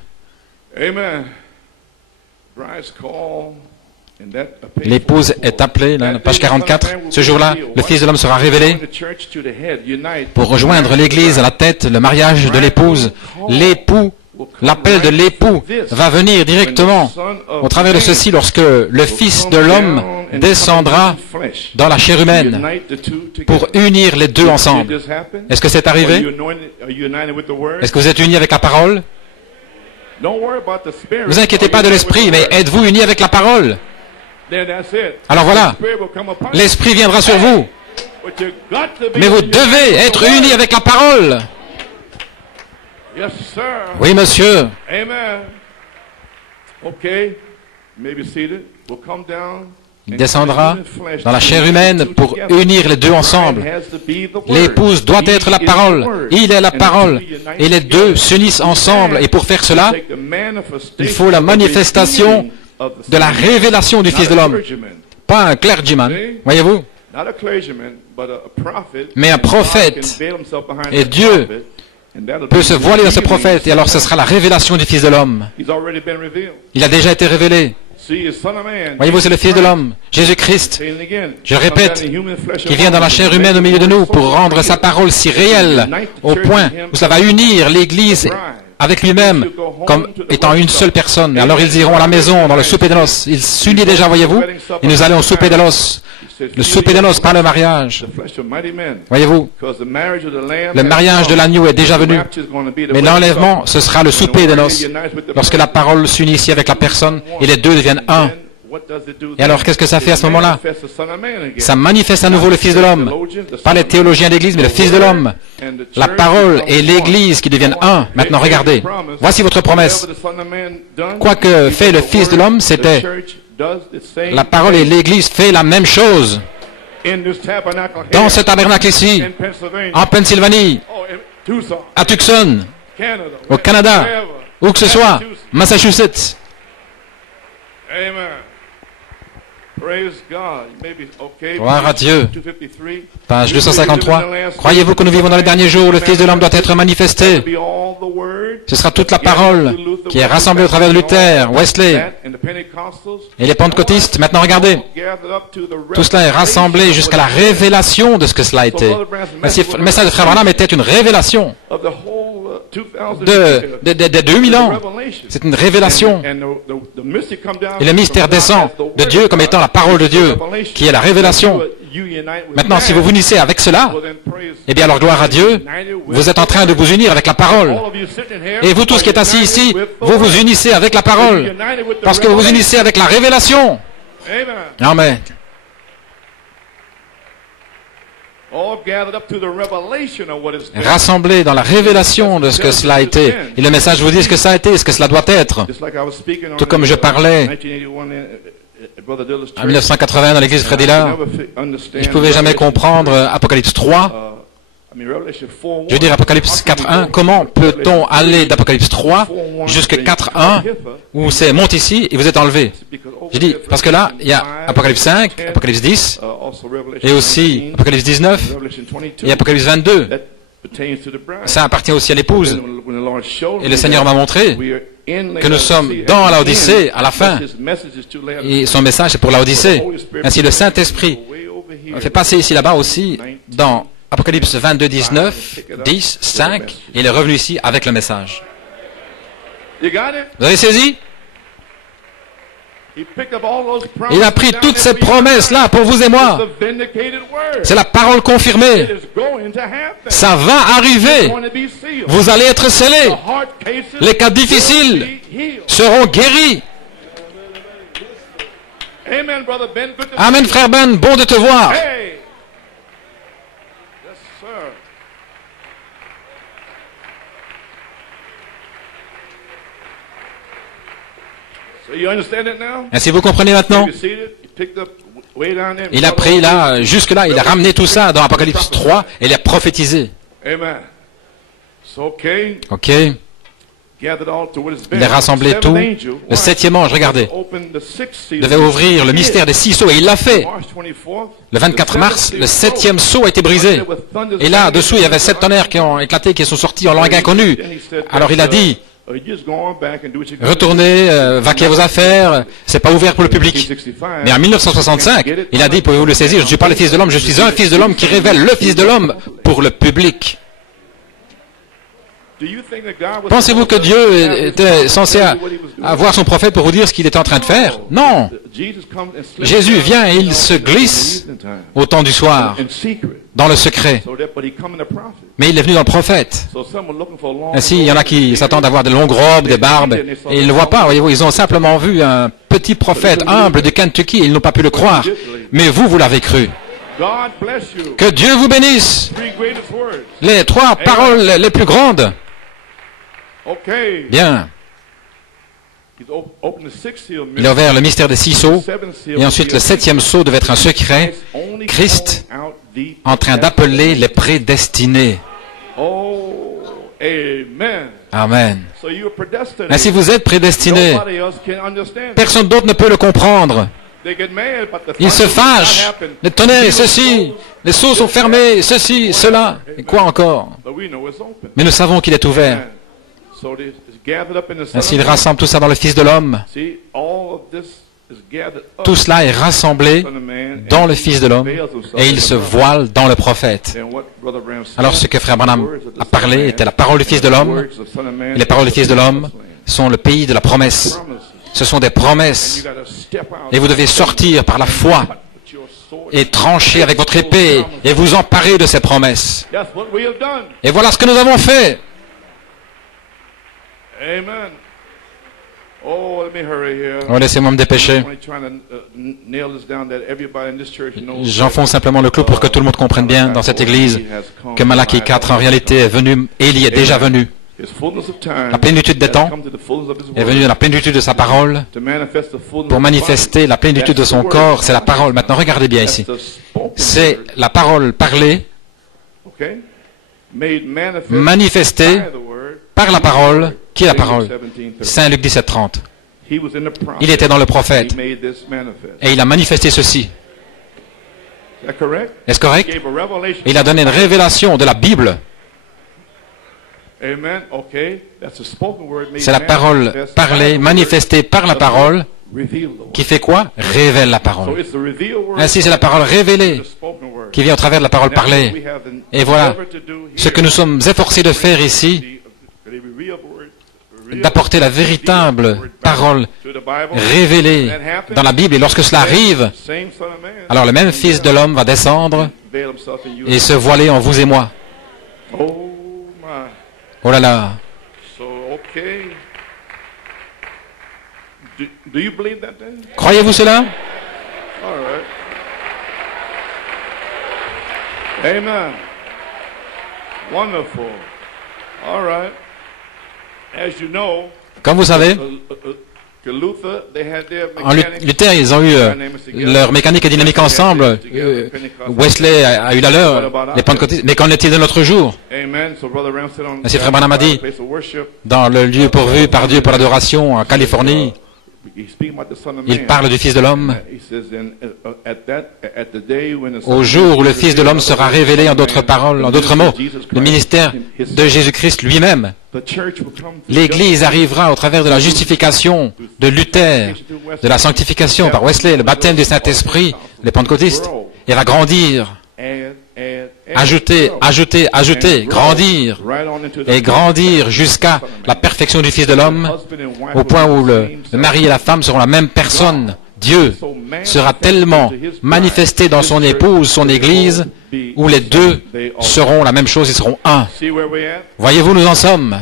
L'épouse est appelée, là, page 44. Ce jour-là, le Fils de l'homme sera révélé pour rejoindre l'Église à la tête, le mariage de l'épouse. L'époux, l'appel de l'époux va venir directement au travers de ceci lorsque le Fils de l'homme descendra dans la chair humaine pour unir les deux ensemble. Est-ce que c'est arrivé? Est-ce que vous êtes unis avec la parole? Ne vous inquiétez pas de l'esprit, mais êtes-vous unis avec la parole? Alors voilà, l'esprit viendra sur vous. Mais vous devez être unis avec la parole. Oui, monsieur. Il descendra dans la chair humaine pour unir les deux ensemble. L'épouse doit être la parole. Il est la parole. Et les deux s'unissent ensemble. Et pour faire cela, il faut la manifestation de la révélation du Fils de l'homme. Pas un clergyman, voyez-vous, mais un prophète. Et Dieu peut se voiler dans ce prophète. Et alors ce sera la révélation du Fils de l'homme. Il a déjà été révélé. Voyez-vous, c'est le Fils de l'homme, Jésus-Christ, je le répète, qui vient dans la chair humaine au milieu de nous pour rendre sa parole si réelle au point où cela va unir l'Église avec lui-même comme étant une seule personne. Alors ils iront à la maison, dans le souper de noces. Ils s'unissent déjà, voyez-vous, et nous allons au souper de noces. Le souper de noces, pas le mariage. Voyez-vous, le mariage de l'agneau est déjà venu. Mais l'enlèvement, ce sera le souper de noces. Lorsque la parole s'unit ici avec la personne et les deux deviennent un. Et alors, qu'est-ce que ça fait à ce moment-là? Ça manifeste à nouveau le Fils de l'homme. Pas les théologiens d'église, mais le Fils de l'homme. La parole et l'église qui deviennent un. Maintenant, regardez. Voici votre promesse. Quoi que fait le Fils de l'homme, c'était la parole et l'église fait la même chose. Dans ce tabernacle ici, en Pennsylvanie, à Tucson, au Canada, où que ce soit, Massachusetts. Gloire à Dieu. Page 253. Croyez-vous que nous vivons dans les derniers jours où le Fils de l'homme doit être manifesté? Ce sera toute la parole qui est rassemblée au travers de Luther, Wesley et les pentecôtistes. Maintenant, regardez. Tout cela est rassemblé jusqu'à la révélation de ce que cela a été. Le message de Frère Branham était une révélation de 2000 ans. C'est une révélation. Et le mystère descend de Dieu comme étant la parole de Dieu, qui est la révélation. Maintenant, si vous vous unissez avec cela, eh bien alors gloire à Dieu, vous êtes en train de vous unir avec la parole. Et vous tous qui êtes assis ici, vous vous unissez avec la parole, parce que vous vous unissez avec la révélation. Amen. Rassemblés dans la révélation de ce que cela a été. Et le message vous dit ce que ça a été, ce que cela doit être. Tout comme je parlais en 1980 dans l'église Fred Dillard, je ne pouvais jamais comprendre Apocalypse 3. Je veux dire Apocalypse 4.1, comment peut-on aller d'Apocalypse 3 jusqu'à 4.1 où c'est monte ici et vous êtes enlevé? J'ai dit, parce que là, il y a Apocalypse 5, Apocalypse 10, et aussi Apocalypse 19, et Apocalypse 22. Ça appartient aussi à l'épouse. Et le Seigneur m'a montré que nous sommes dans l'Odyssée à la fin. Et son message est pour l'Odyssée. Ainsi, le Saint-Esprit fait passer ici là-bas aussi dans Apocalypse 22, 19, 10, 5, et il est revenu ici avec le message. Vous avez saisi? Il a pris toutes ces promesses-là pour vous et moi. C'est la parole confirmée. Ça va arriver. Vous allez être scellés. Les cas difficiles seront guéris. Amen, brother Ben. Good to Amen, see frère Ben, bon de te you. voir. Hey. Yes, sir. So you understand it now? Ainsi vous comprenez maintenant? You see it? You picked up way down there. Il a pris là, jusque-là, il a ramené tout ça dans Apocalypse 3 et il a prophétisé. Amen. So, okay. Ok. Il a rassemblé tout. Le septième ange, regardez, devait ouvrir le mystère des 6 sceaux et il l'a fait. Le 24 mars, le 7e sceau a été brisé. Et là, dessous, il y avait 7 tonnerres qui ont éclaté, qui sont sortis en langue inconnue. Alors il a dit, retournez, vaquez vos affaires, c'est pas ouvert pour le public. Mais en 1965, il a dit, pouvez-vous le saisir, je ne suis pas le Fils de l'homme, je suis un Fils de l'homme qui révèle le Fils de l'homme pour le public. Pensez-vous que Dieu était censé avoir son prophète pour vous dire ce qu'il était en train de faire? Non. Jésus vient et il se glisse au temps du soir, dans le secret. Mais il est venu dans le prophète. Ainsi, il y en a qui s'attendent à avoir des longues robes, des barbes, et ils ne le voient pas, voyez-vous. Ils ont simplement vu un petit prophète humble du Kentucky, ils n'ont pas pu le croire. Mais vous, vous l'avez cru. Que Dieu vous bénisse. Les 3 paroles les plus grandes. Bien. Il a ouvert le mystère des 6 sceaux, et ensuite le 7e sceau devait être un secret. Christ en train d'appeler les prédestinés. Amen. Ainsi vous êtes prédestinés. Personne d'autre ne peut le comprendre. Ils se fâchent. Les tonnerres, ceci. Les sceaux sont fermés, ceci, cela. Et quoi encore? Mais nous savons qu'il est ouvert. Ainsi, il rassemble tout ça dans le Fils de l'homme. Tout cela est rassemblé dans le Fils de l'homme et il se voile dans le prophète. Alors, ce que Frère Branham a parlé était la parole du Fils de l'homme. Et les paroles du Fils de l'homme sont le pays de la promesse. Ce sont des promesses. Et vous devez sortir par la foi et trancher avec votre épée et vous emparer de ces promesses. Et voilà ce que nous avons fait. Amen. Oh, let me hurry here. Oh, laissez-moi me dépêcher. J'enfonce simplement le clou pour que tout le monde comprenne bien dans cette église que Malachie 4 en réalité est venu, Élie est déjà venu. La plénitude des temps est venue dans la plénitude de sa parole pour manifester la plénitude de son corps. C'est la parole. Maintenant, regardez bien ici. C'est la parole parlée, manifestée par la parole. Qui est la parole? Saint Luc 17, 30. Il était dans le prophète et il a manifesté ceci. Est-ce correct? Il a donné une révélation de la Bible. C'est la parole parlée, manifestée par la parole, qui fait quoi? Révèle la parole. Ainsi, c'est la parole révélée qui vient au travers de la parole parlée. Et voilà ce que nous sommes efforcés de faire ici, d'apporter la véritable parole révélée dans la Bible. Et lorsque cela arrive, alors le même Fils de l'homme va descendre et se voiler en vous et moi. Oh là là. Croyez-vous cela? Amen. Wonderful. All right. Comme vous savez, en Luther, ils ont eu leur mécanique et dynamique ensemble. Wesley a eu la leur, les pentecôtistes. Mais qu'en est-il de notre jour? Ainsi, Frère Branham a dit, dans le lieu pourvu par Dieu pour l'adoration en Californie, il parle du Fils de l'homme. Au jour où le Fils de l'homme sera révélé, en d'autres paroles, en d'autres mots, le ministère de Jésus-Christ lui-même, l'Église arrivera au travers de la justification de Luther, de la sanctification par Wesley, le baptême du Saint-Esprit, les pentecôtistes, et va grandir. Ajouter, ajouter, ajouter, grandir, et grandir jusqu'à la perfection du Fils de l'homme, au point où le mari et la femme seront la même personne. Dieu sera tellement manifesté dans son épouse, son Église, où les deux seront la même chose, ils seront un. Voyez-vous, nous en sommes.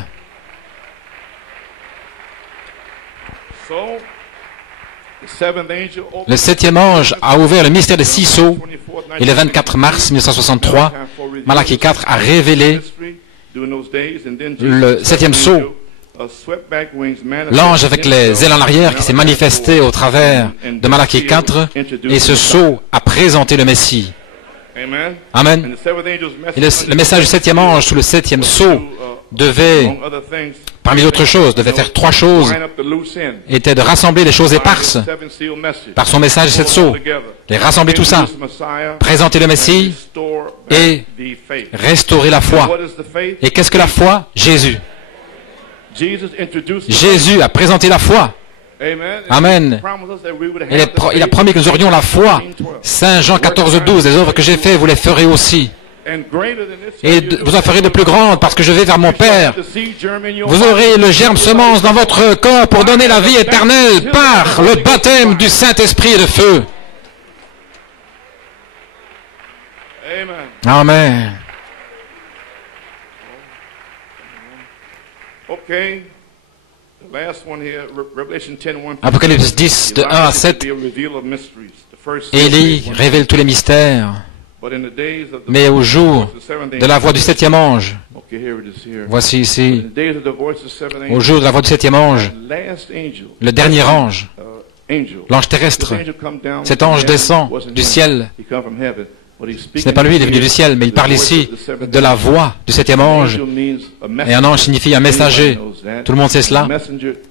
Le septième ange a ouvert le mystère des six sceaux et le 24 mars 1963, Malachie 4 a révélé le septième sceau. L'ange avec les ailes en arrière qui s'est manifesté au travers de Malachie 4 et ce sceau a présenté le Messie. Amen. Et le message du septième ange sous le septième sceau devait, parmi d'autres choses, devait faire trois choses, était de rassembler les choses éparses par son message de sept sceaux, les rassembler tout ça, présenter le Messie et restaurer la foi. Et qu'est-ce que la foi? Jésus. Jésus a présenté la foi. Amen. Il a promis que nous aurions la foi. Saint Jean 14, 12, les œuvres que j'ai faites, vous les ferez aussi. Et vous en ferez de plus grandes parce que je vais vers mon Père. Vous aurez le germe semence dans votre corps pour donner la vie éternelle par le baptême du Saint-Esprit et de feu. Amen. Apocalypse 10, de 1 à 7, Élie révèle tous les mystères. Mais au jour de la voix du septième ange, voici ici, au jour de la voix du septième ange, le dernier ange, l'ange terrestre, cet ange descend du ciel. Ce n'est pas lui, il est venu du ciel, mais il parle ici de la voix du septième ange. Et un ange signifie un messager. Tout le monde sait cela.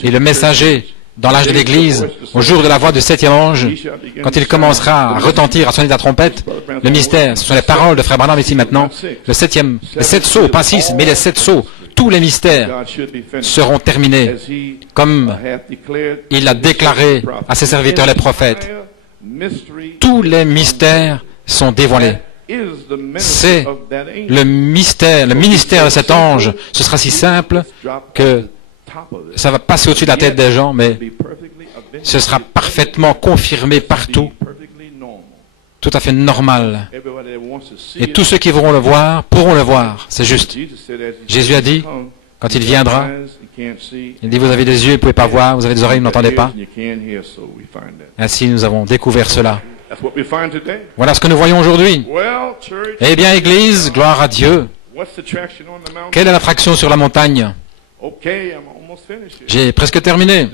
Et le messager, dans l'âge de l'Église, au jour de la voix du septième ange, quand il commencera à retentir, à sonner de la trompette, le mystère, ce sont les paroles de Frère Branham ici maintenant. Les sept sceaux, pas six, mais les sept sceaux, tous les mystères seront terminés, comme il l'a déclaré à ses serviteurs les prophètes. Tous les mystères sont dévoilés. C'est le mystère, le ministère de cet ange. Ce sera si simple que ça va passer au-dessus de la tête des gens, mais ce sera parfaitement confirmé partout, tout à fait normal. Et tous ceux qui voudront le voir pourront le voir. C'est juste. Jésus a dit, quand il viendra, il dit, vous avez des yeux, vous ne pouvez pas voir, vous avez des oreilles, vous n'entendez pas. Ainsi, nous avons découvert cela. Voilà ce que nous voyons aujourd'hui. Eh bien, Église, gloire à Dieu. Quelle est l'attraction sur la montagne? J'ai presque terminé.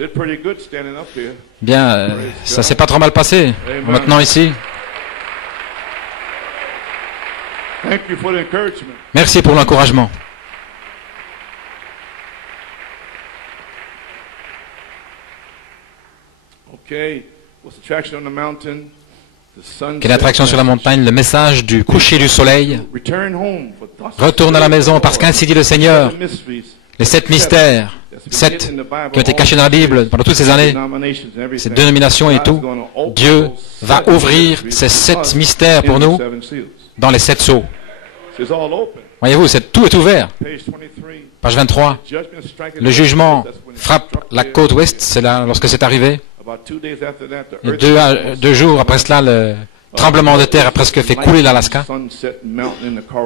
Bien, ça s'est pas trop mal passé. Maintenant ici. Merci pour l'encouragement. Quelle attraction sur la montagne? Le message du coucher du soleil. Retourne à la maison parce qu'ainsi dit le Seigneur. Les sept mystères, sept qui ont été cachés dans la Bible pendant toutes ces années, ces dénominations et tout, Dieu va ouvrir ces sept mystères pour nous dans les sept sceaux. Voyez-vous, tout est ouvert. Page 23. Le jugement frappe la côte ouest, c'est là lorsque c'est arrivé. Et deux jours après cela, le tremblement de terre a presque fait couler l'Alaska.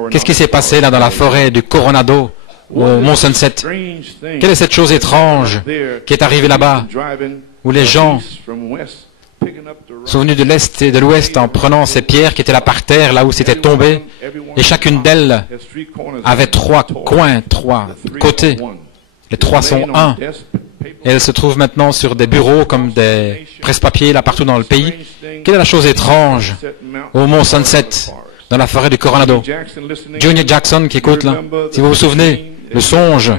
Qu'est-ce qui s'est passé là dans la forêt du Coronado, au Mont Sunset? Quelle est cette chose étrange qui est arrivée là-bas, où les gens sont venus de l'Est et de l'Ouest en prenant ces pierres qui étaient là par terre, là où c'était tombé, et chacune d'elles avait trois coins, trois côtés. Les trois sont un. Et elles se trouvent maintenant sur des bureaux comme des presse-papiers là partout dans le pays. Quelle est la chose étrange au Mont Sunset, dans la forêt du Coronado? Junior Jackson qui écoute là, si vous vous souvenez, le songe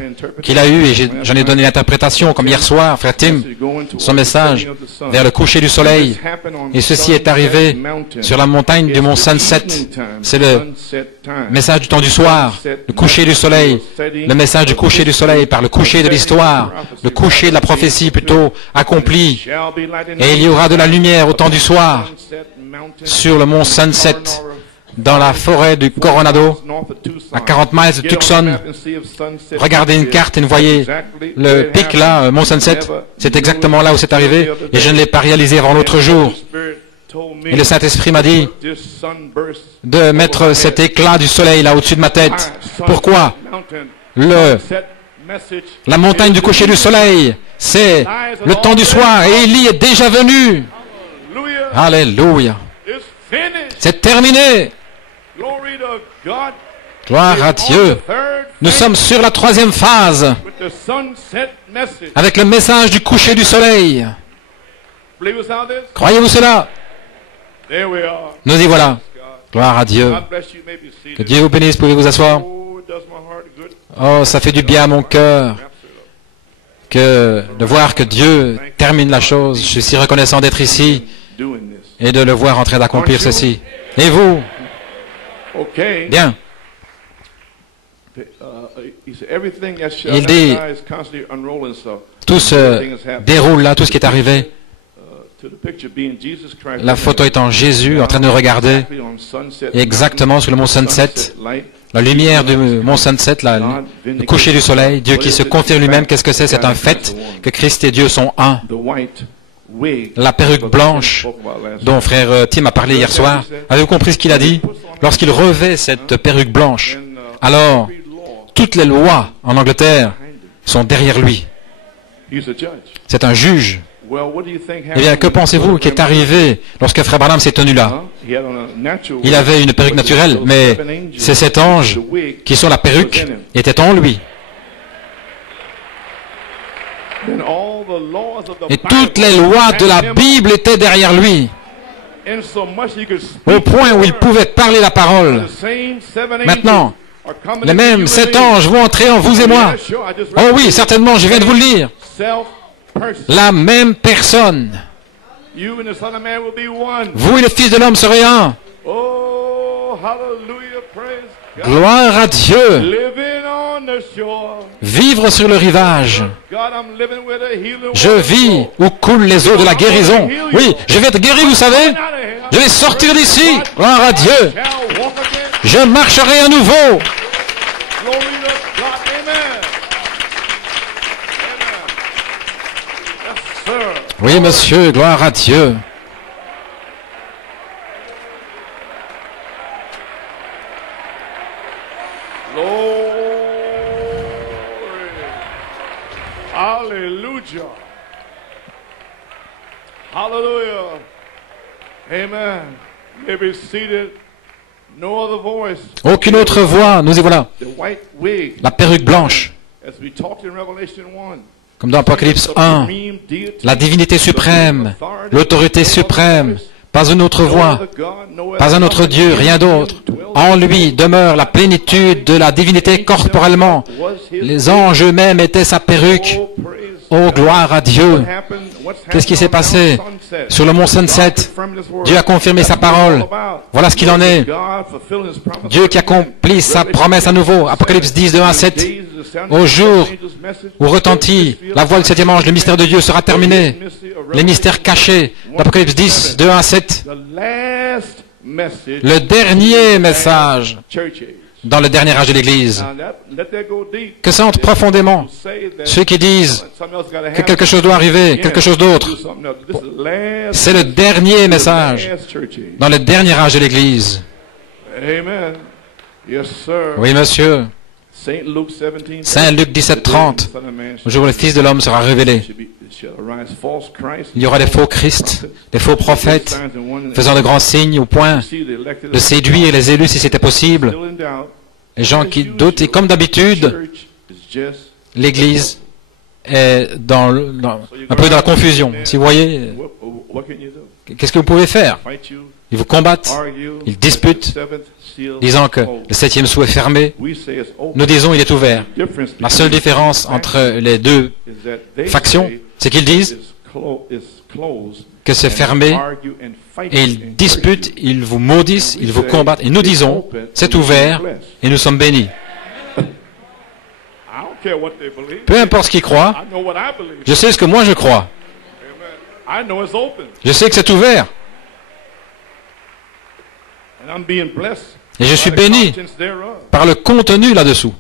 qu'il a eu, et j'en ai donné l'interprétation comme hier soir, frère Tim, son message vers le coucher du soleil. Et ceci est arrivé sur la montagne du Mont Sunset. C'est le message du temps du soir, le coucher du soleil, le message du coucher du soleil par le coucher de l'histoire, le coucher de la prophétie plutôt accompli. Et il y aura de la lumière au temps du soir sur le Mont Sunset, dans la forêt du Coronado, à 40 miles de Tucson. Regardez une carte et vous voyez le pic là, Mont Sunset. C'est exactement là où c'est arrivé et je ne l'ai pas réalisé avant l'autre jour. Et le Saint-Esprit m'a dit de mettre cet éclat du soleil là au-dessus de ma tête. Pourquoi? La montagne du coucher du soleil, C'est le temps du soir et Élie est déjà venu. Alléluia. C'est terminé. Gloire à Dieu. Nous sommes sur la troisième phase avec le message du coucher du soleil. Croyez-vous cela? Nous y voilà. Gloire à Dieu. Que Dieu vous bénisse. Pouvez vous asseoir? Oh, ça fait du bien à mon cœur que de voir que Dieu termine la chose. Je suis si reconnaissant d'être ici et de le voir en train d'accomplir ceci. Et vous? Bien. Il dit, tout se déroule là, tout ce qui est arrivé. La photo étant Jésus en train de nous regarder exactement sur le mont Sunset. La lumière du mont Sunset, le coucher du soleil, Dieu qui se confirme lui-même. Qu'est-ce que c'est? C'est un fait que Christ et Dieu sont un. La perruque blanche dont frère Tim a parlé hier soir. Avez-vous compris ce qu'il a dit? Lorsqu'il revêt cette perruque blanche, alors toutes les lois en Angleterre sont derrière lui. C'est un juge. Eh bien, que pensez-vous qui est arrivé lorsque frère Branham s'est tenu là? Il avait une perruque naturelle, mais c'est cet ange qui, sur la perruque, était en lui. Et toutes les lois de la Bible étaient derrière lui, au point où il pouvait parler la parole. Maintenant, les mêmes 7 anges vont entrer en vous et moi. Oh oui, certainement, je viens de vous le dire. La même personne. Vous et le Fils de l'homme serez un. Gloire à Dieu. Vivre sur le rivage. Je vis où coulent les eaux de la guérison. Oui, je vais être guéri, vous savez. Je vais sortir d'ici. Gloire à Dieu. Je marcherai à nouveau. Oui, monsieur, gloire à Dieu. Hallelujah. Hallelujah. Amen. You may be seated. No other voice. Aucune autre voix, nous y voilà. La perruque blanche. As we talked in Revelation 1. Comme dans Apocalypse 1, la divinité suprême, l'autorité suprême, pas une autre voix, pas un autre Dieu, rien d'autre. En lui demeure la plénitude de la divinité corporellement. Les anges eux-mêmes étaient sa perruque. Oh, gloire à Dieu! Qu'est-ce qui s'est passé sur le mont Sunset? Dieu a confirmé sa parole. Voilà ce qu'il en est. Dieu qui accomplit sa promesse à nouveau. Apocalypse 10, 2 à 7. Au jour où retentit la voix du septième ange, le mystère de Dieu sera terminé. Les mystères cachés. L'Apocalypse 10, 2 à 7. Le dernier message dans le dernier âge de l'Église. Que ça entre profondément. Ceux qui disent que quelque chose doit arriver, quelque chose d'autre. C'est le dernier message dans le dernier âge de l'Église. Oui, monsieur. Saint Luc 17, 30. Le jour où le Fils de l'homme sera révélé. Il y aura des faux Christ, des faux prophètes, faisant de grands signes au point de séduire les élus si c'était possible. Les gens qui doutent, et comme d'habitude, l'Église est un peu dans la confusion. Si vous voyez, qu'est-ce que vous pouvez faire? Ils vous combattent, ils disputent, disant que le septième sceau est fermé. Nous disons il est ouvert. La seule différence entre les deux factions, c'est qu'ils disent que c'est fermé et ils disputent, ils vous maudissent, ils vous combattent. Et nous disons, c'est ouvert et nous sommes bénis. Peu importe ce qu'ils croient, je sais ce que moi je crois. Je sais que c'est ouvert. Et je suis béni par le contenu là-dessous.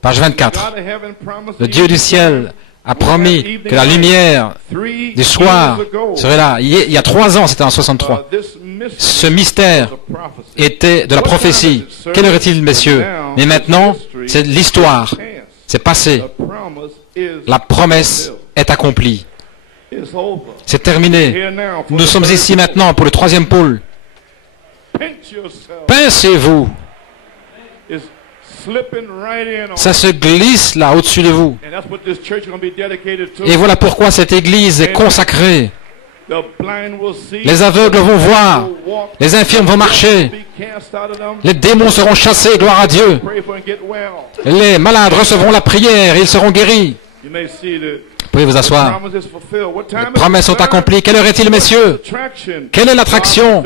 Page 24. Le Dieu du ciel a promis que la lumière du soir serait là. Il y a 3 ans, c'était en 63. Ce mystère était de la prophétie. Quelle heure est-il, messieurs? Mais maintenant, c'est l'histoire. C'est passé. La promesse est accomplie. C'est terminé. Nous sommes ici maintenant pour le troisième pôle. Pincez-vous. Ça se glisse là au-dessus de vous. Et voilà pourquoi cette église est consacrée. Les aveugles vont voir, les infirmes vont marcher, les démons seront chassés, gloire à Dieu. Les malades recevront la prière et ils seront guéris. Vous pouvez vous asseoir. Les promesses sont accomplies. Quelle heure est-il, messieurs? Quelle est l'attraction?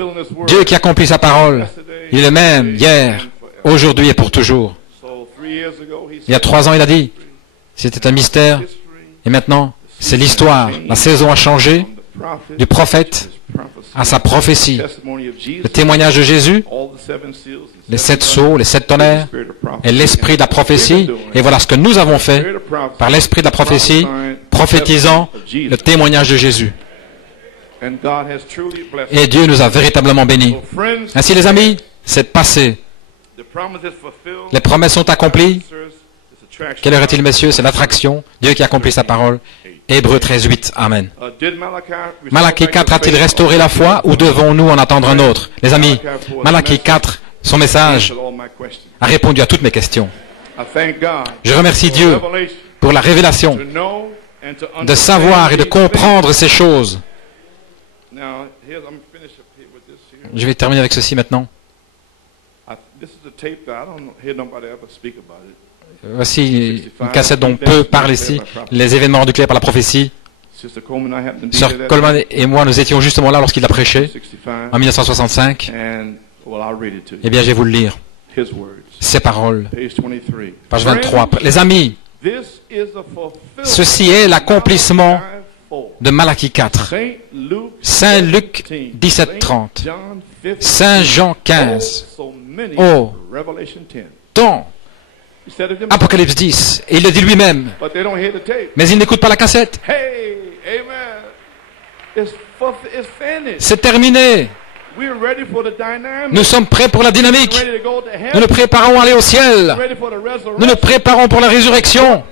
Dieu qui accomplit sa parole. Il est le même hier, aujourd'hui et pour toujours. Il y a 3 ans, il a dit, c'était un mystère. Et maintenant, c'est l'histoire. La saison a changé. Du prophète à sa prophétie. Le témoignage de Jésus, les 7 sceaux, les 7 tonnerres, et l'esprit de la prophétie. Et voilà ce que nous avons fait par l'esprit de la prophétie, prophétisant le témoignage de Jésus. Et Dieu nous a véritablement bénis. Ainsi, les amis, c'est passé. Les promesses sont accomplies. Quelle heure est-il, messieurs? C'est l'attraction. Dieu qui accomplit sa parole. Hébreux 13:8. Amen. Malachie 4 a-t-il restauré la foi ou devons-nous en attendre un autre? Les amis, Malachie 4, son message, a répondu à toutes mes questions. Je remercie Dieu pour la révélation, de savoir et de comprendre ces choses. Je vais terminer avec ceci maintenant. Voici une cassette dont on peut parler ici, les événements rendus clairs par la prophétie. Sœur Coleman et moi, nous étions justement là lorsqu'il a prêché, en 1965. Eh bien, je vais vous le lire. Ces paroles, page 23. Les amis, ceci est l'accomplissement de Malachie 4, Saint Luc 17:30, Saint Jean 15. Oh, tant Apocalypse 10, et il le dit lui-même. Mais il n'écoute pas la cassette. C'est terminé. Nous sommes prêts pour la dynamique. Nous nous préparons à aller au ciel. Nous nous préparons pour la résurrection.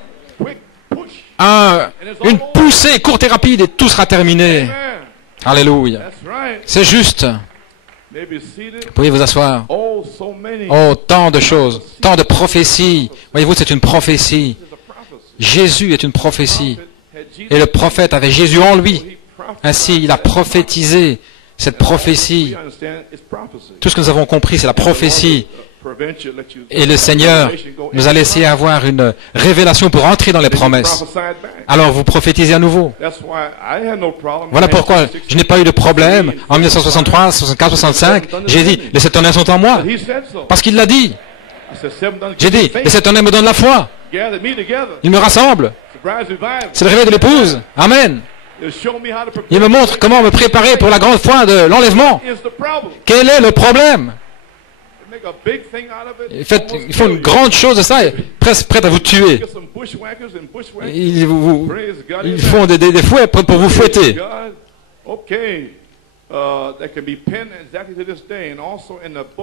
Une poussée courte et rapide et tout sera terminé. Alléluia. C'est juste. Vous pouvez vous asseoir. Oh, tant de choses, tant de prophéties. Voyez-vous, c'est une prophétie. Jésus est une prophétie. Et le prophète avait Jésus en lui. Ainsi, il a prophétisé cette prophétie. Tout ce que nous avons compris, c'est la prophétie. Et le Seigneur nous a laissé avoir une révélation pour entrer dans les promesses. Alors vous prophétisez à nouveau. Voilà pourquoi je n'ai pas eu de problème en 1963, 64, 65. J'ai dit, les 7 tonnerres sont en moi. Parce qu'il l'a dit. J'ai dit, les 7 tonnerres me donnent la foi. Ils me rassemblent. C'est le réveil de l'épouse. Amen. Il me montre comment me préparer pour la grande foi de l'enlèvement. Quel est le problème? Ils font une grande chose de ça, presque prêts à vous tuer. Ils font des fouets pour vous fouetter.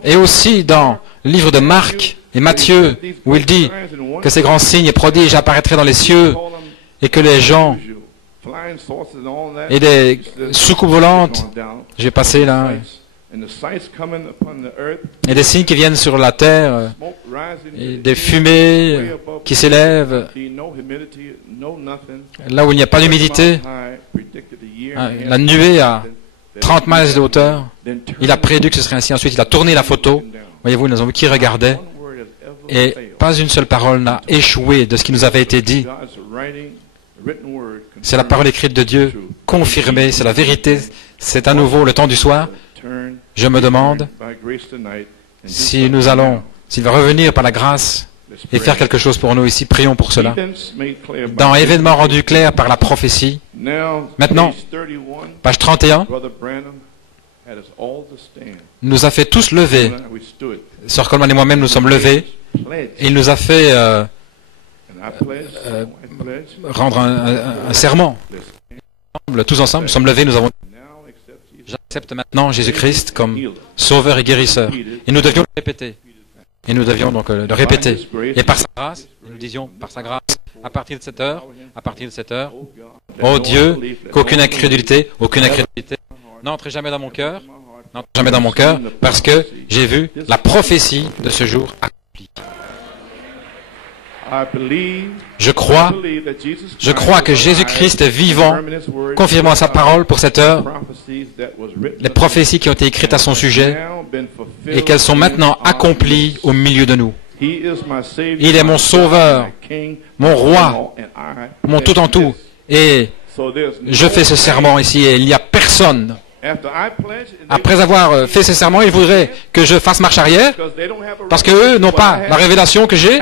Et aussi dans le livre de Marc et Matthieu, où il dit que ces grands signes et prodiges apparaîtraient dans les cieux et que les gens et des soucoupes volantes, je vais passer là, et des signes qui viennent sur la terre, et des fumées qui s'élèvent, là où il n'y a pas d'humidité, la nuée à 30 miles de hauteur. Il a prédit que ce serait ainsi. Ensuite, il a tourné la photo. Voyez-vous, nous avons vu qui regardait. Et pas une seule parole n'a échoué de ce qui nous avait été dit. C'est la parole écrite de Dieu, confirmée, c'est la vérité. C'est à nouveau le temps du soir. Je me demande si nous allons, s'il va revenir par la grâce et faire quelque chose pour nous ici. Prions pour cela. Dans événements rendus clairs par la prophétie, maintenant, page 31, nous a fait tous lever. Sœur Coleman et moi-même nous sommes levés. Et il nous a fait rendre un serment. Tous ensemble, nous sommes levés, nous avons j'accepte maintenant Jésus-Christ comme sauveur et guérisseur. Et nous devions le répéter. Et nous devions donc le répéter. Et par sa grâce, nous disions, par sa grâce, à partir de cette heure, oh Dieu, qu'aucune incrédulité n'entre jamais dans mon cœur, parce que j'ai vu la prophétie de ce jour accomplie. Je crois que Jésus-Christ est vivant, confirmant sa parole pour cette heure, les prophéties qui ont été écrites à son sujet, et qu'elles sont maintenant accomplies au milieu de nous. Il est mon sauveur, mon roi, mon tout en tout. Et je fais ce serment ici et il n'y a personne. Après avoir fait ce serment, ils voudraient que je fasse marche arrière parce qu'eux n'ont pas la révélation que j'ai.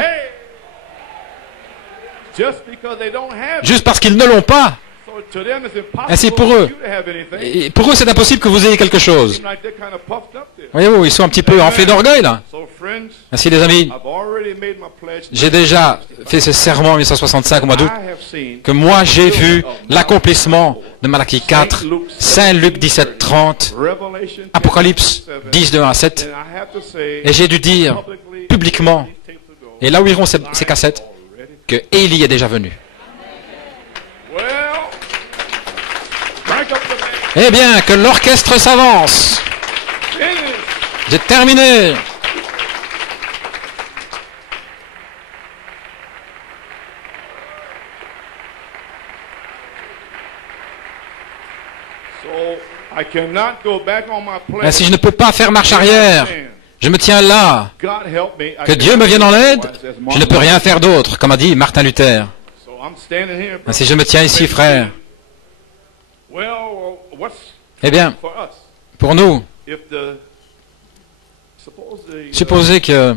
Juste parce qu'ils ne l'ont pas. Ainsi pour eux. Et pour eux, c'est impossible que vous ayez quelque chose. Voyez-vous, ils sont un petit peu enflés d'orgueil, là. Ainsi, les amis, j'ai déjà fait ce serment en 1965 au mois d'août, que moi, j'ai vu l'accomplissement de Malachie 4, Saint Luc 17, 30, Apocalypse 10, 2 à 7, et j'ai dû dire publiquement, et là où iront ces cassettes, que Élie est déjà venu. Eh bien, que l'orchestre s'avance. J'ai terminé. Ainsi, je ne peux pas faire marche arrière. Je me tiens là. Que Dieu me vienne en aide. Je ne peux rien faire d'autre, comme a dit Martin Luther. Ainsi, je me tiens ici, frère. Eh bien, pour nous, supposez que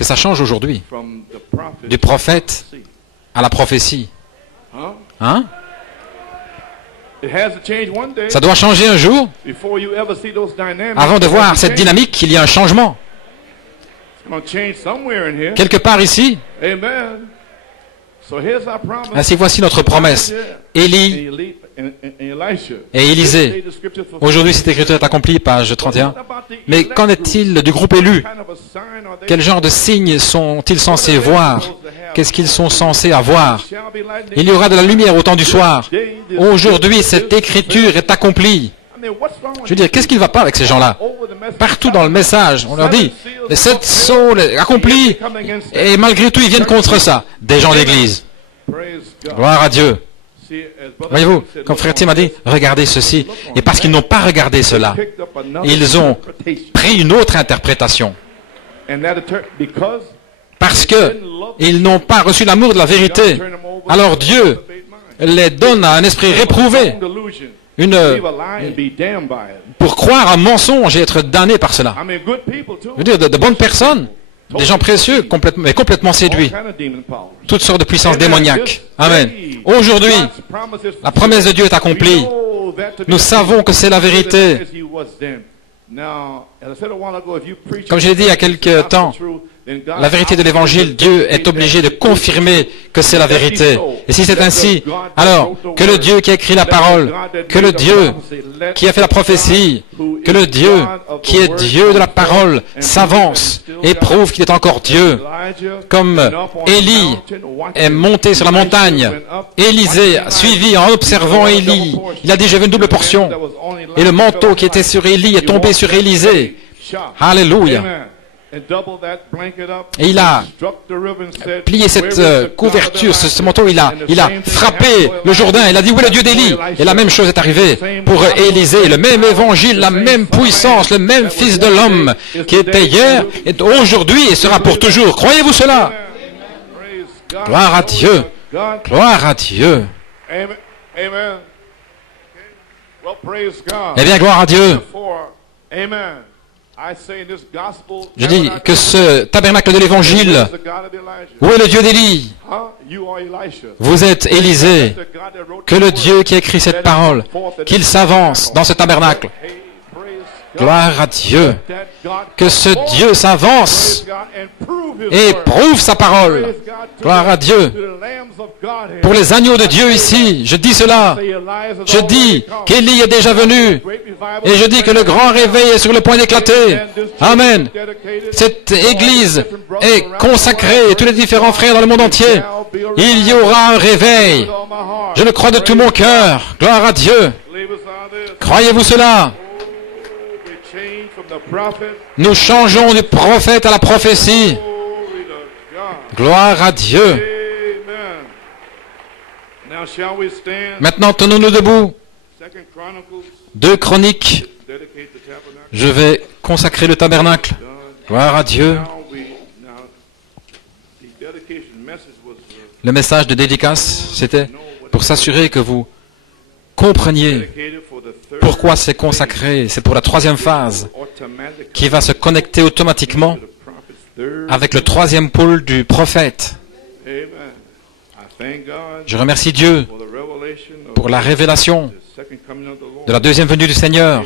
ça change aujourd'hui, du prophète à la prophétie. Hein? Ça doit changer un jour. Avant de voir cette dynamique, il y a un changement. Quelque part ici. Ainsi, voici notre promesse. Élie et Élisée. Aujourd'hui, cette écriture est accomplie, page 31. Mais qu'en est-il du groupe élu? Quel genre de signes sont-ils censés voir? Qu'est-ce qu'ils sont censés avoir? Il y aura de la lumière au temps du soir. Aujourd'hui, cette écriture est accomplie. Je veux dire, qu'est-ce qui ne va pas avec ces gens-là? Partout dans le message, on leur dit, les 7 sceaux accomplis, et malgré tout, ils viennent contre ça. Des gens d'église. Gloire à Dieu. Voyez-vous, comme frère Tim a dit, regardez ceci. Et parce qu'ils n'ont pas regardé cela, ils ont pris une autre interprétation. Parce qu'ils n'ont pas reçu l'amour de la vérité. Alors Dieu les donne à un esprit réprouvé. Pour croire un mensonge et être damné par cela. Je veux dire, de bonnes personnes, des gens précieux, mais complètement séduits. Toutes sortes de puissances démoniaques. Amen. Aujourd'hui, la promesse de Dieu est accomplie. Nous savons que c'est la vérité. Comme je l'ai dit il y a quelque temps, la vérité de l'Évangile, Dieu est obligé de confirmer que c'est la vérité. Et si c'est ainsi, alors que le Dieu qui a écrit la parole, que le Dieu qui a fait la prophétie, que le Dieu qui est Dieu de la parole s'avance et prouve qu'il est encore Dieu. Comme Élie est monté sur la montagne, Élisée a suivi en observant Élie. Il a dit, je veux une double portion. Et le manteau qui était sur Élie est tombé sur Élisée. Alléluia. Et il a plié cette couverture, ce manteau, il a frappé le Jourdain, il a dit, où est le Dieu d'Élie? Et la même chose est arrivée pour Élisée, le même évangile, la même puissance, le même Fils de l'homme qui était hier, est aujourd'hui et sera pour toujours. Croyez-vous cela? Gloire à Dieu. Gloire à Dieu. Eh bien, gloire à Dieu. Je dis que ce tabernacle de l'Évangile, où est le Dieu d'Élie? Vous êtes Élisée, que le Dieu qui a écrit cette parole, qu'il s'avance dans ce tabernacle. Gloire à Dieu, que ce Dieu s'avance et prouve sa parole. Gloire à Dieu. Pour les agneaux de Dieu ici, je dis cela. Je dis qu'Élie est déjà venu Et je dis que le grand réveil est sur le point d'éclater. Amen. Cette église est consacrée, et tous les différents frères dans le monde entier. Il y aura un réveil. Je le crois de tout mon cœur. Gloire à Dieu. Croyez-vous cela? Nous changeons du prophète à la prophétie. Gloire à Dieu. Maintenant, tenons-nous debout. 2 Chroniques. Je vais consacrer le tabernacle. Gloire à Dieu. Le message de dédicace, c'était pour s'assurer que vous compreniez pourquoi c'est consacré. C'est pour la 3e phase qui va se connecter automatiquement avec le 3e pôle du prophète. Je remercie Dieu pour la révélation de la 2e venue du Seigneur,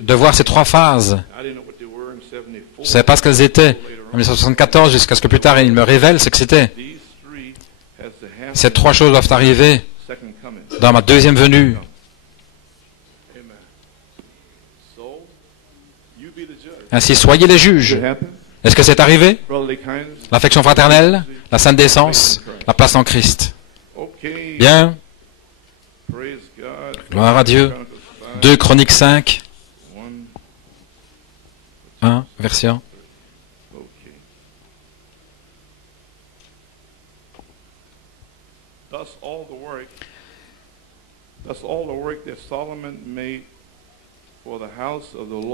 de voir ces 3 phases. Je ne savais pas ce qu'elles étaient en 1974 jusqu'à ce que plus tard il me révèle ce que c'était. Ces 3 choses doivent arriver dans ma 2e venue. Ainsi, soyez les juges. Est-ce que c'est arrivé? L'affection fraternelle, la sainte décence, la place en Christ. Bien. Gloire à Dieu. 2 Chroniques 5. 1, verset 1.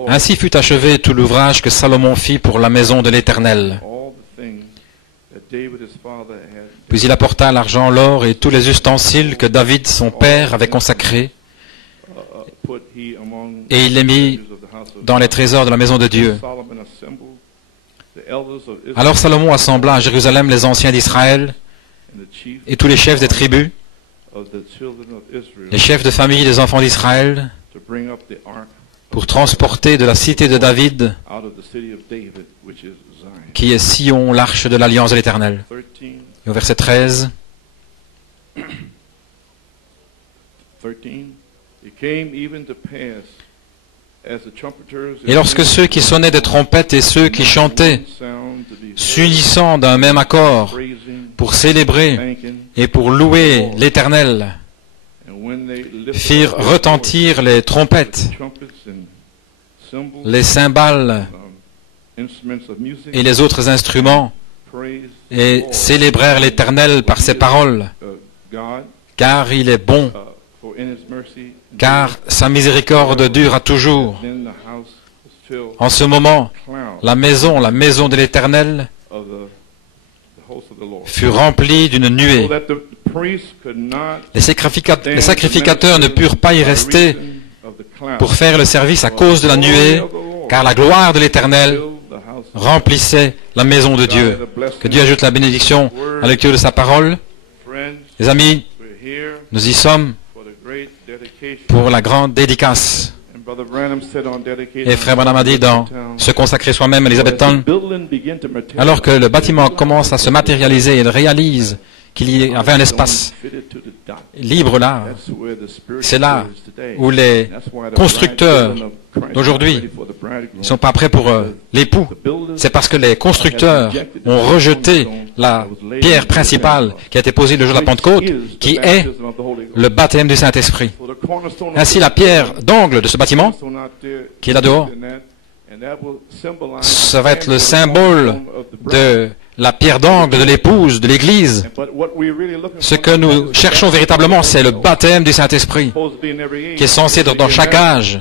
Ainsi fut achevé tout l'ouvrage que Salomon fit pour la maison de l'Éternel. Puis il apporta l'argent, l'or et tous les ustensiles que David, son père, avait consacrés, et il les mit dans les trésors de la maison de Dieu. Alors Salomon assembla à Jérusalem les anciens d'Israël et tous les chefs des tribus, les chefs de famille des enfants d'Israël, pour transporter de la cité de David, qui est Sion, l'arche de l'alliance de l'Éternel. Et au verset 13, et lorsque ceux qui sonnaient des trompettes et ceux qui chantaient, s'unissant d'un même accord, pour célébrer et pour louer l'Éternel, firent retentir les trompettes, les cymbales et les autres instruments, et célébrèrent l'Éternel par ses paroles, car il est bon, car sa miséricorde dure à toujours. En ce moment, la maison de l'Éternel fut remplie d'une nuée. Les sacrificateurs ne purent pas y rester pour faire le service à cause de la nuée, car la gloire de l'Éternel remplissait la maison de Dieu. Que Dieu ajoute la bénédiction à la lecture de sa parole. Les amis, nous y sommes pour la grande dédicace. Et Frère Branham a dit dans Se consacrer soi-même, Elizabethton, alors que le bâtiment commence à se matérialiser, il réalise qu'il y avait un espace libre là. C'est là où les constructeurs d'aujourd'hui ne sont pas prêts pour l'époux. C'est parce que les constructeurs ont rejeté la pierre principale qui a été posée le jour de la Pentecôte, qui est le baptême du Saint-Esprit. Ainsi, la pierre d'angle de ce bâtiment, qui est là dehors, ça va être le symbole de la pierre d'angle de l'épouse, de l'Église. Ce que nous cherchons véritablement, c'est le baptême du Saint-Esprit, qui est censé être dans chaque âge.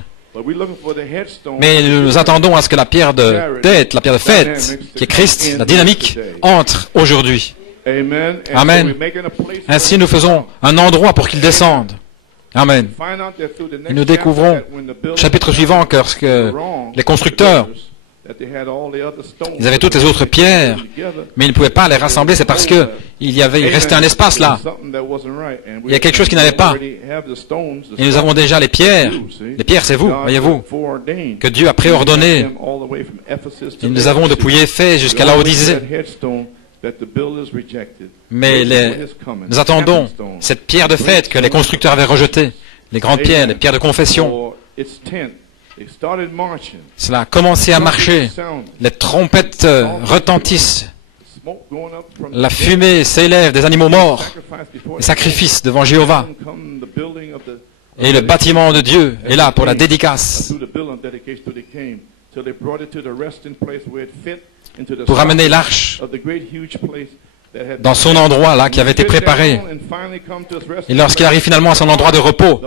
Mais nous attendons à ce que la pierre de tête, la pierre de fête, qui est Christ, la dynamique, entre aujourd'hui. Amen. Ainsi, nous faisons un endroit pour qu'il descende. Amen. Et nous découvrons, chapitre suivant, que les constructeurs, ils avaient toutes les autres pierres, mais ils ne pouvaient pas les rassembler, c'est parce que il restait un espace là. Il y a quelque chose qui n'allait pas. Et nous avons déjà les pierres. Les pierres, c'est vous, voyez-vous, que Dieu a préordonné. Et nous avons depuis Éphèse jusqu'à Laodicée. Mais nous attendons cette pierre de fête que les constructeurs avaient rejetée, les grandes pierres, les pierres de confession, Cela a commencé à marcher. Les trompettes retentissent. La fumée s'élève des animaux morts. Les sacrifices devant Jéhovah. Et le bâtiment de Dieu est là pour la dédicace. Pour amener l'arche dans son endroit là qui avait été préparé. Et lorsqu'il arrive finalement à son endroit de repos,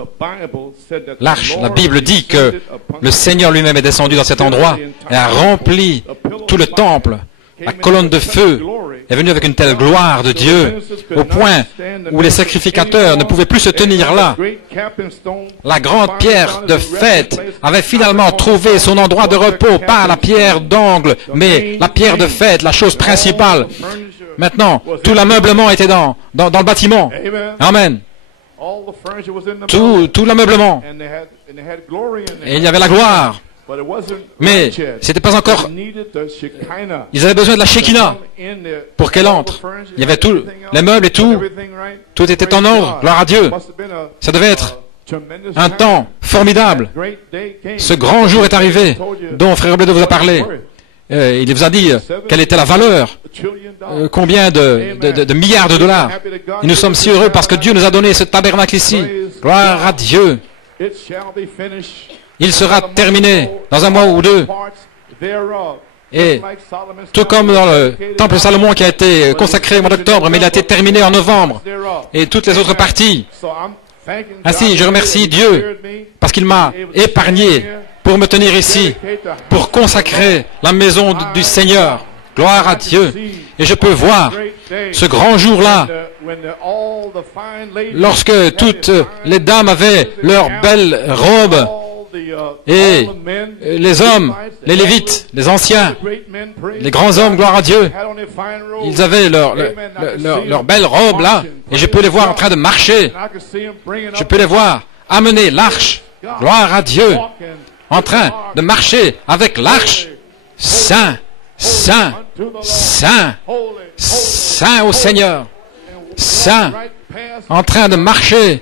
l'arche, la Bible dit que le Seigneur lui-même est descendu dans cet endroit et a rempli tout le temple. La colonne de feu est venue avec une telle gloire de Dieu, au point où les sacrificateurs ne pouvaient plus se tenir là. La grande pierre de fête avait finalement trouvé son endroit de repos, pas la pierre d'angle, mais la pierre de fête, la chose principale. Maintenant, tout l'ameublement était dans le bâtiment. Amen. Tout l'ameublement. Et il y avait la gloire. Mais ce n'était pas encore... Ils avaient besoin de la Shekinah pour qu'elle entre. Il y avait tous les meubles et tout. Tout était en ordre. Gloire à Dieu. Ça devait être un temps formidable. Ce grand jour est arrivé dont Frère Bledo vous a parlé. Il vous a dit quelle était la valeur, combien de milliards de dollars. Et nous sommes si heureux parce que Dieu nous a donné ce tabernacle ici. Gloire à Dieu. Il sera terminé dans un mois ou deux. Et tout comme dans le temple de Salomon qui a été consacré au mois d'octobre, mais il a été terminé en novembre. Et toutes les autres parties. Ainsi, je remercie Dieu parce qu'il m'a épargné pour me tenir ici, pour consacrer la maison du Seigneur. Gloire à Dieu. Et je peux voir ce grand jour-là, lorsque toutes les dames avaient leurs belles robes, et les hommes, les Lévites, les anciens, les grands hommes, gloire à Dieu, ils avaient leur belle robe là, et je peux les voir en train de marcher. Je peux les voir amener l'arche, gloire à Dieu, en train de marcher avec l'arche. Saint, Saint, Saint, Saint au Seigneur. Saint, en train de marcher,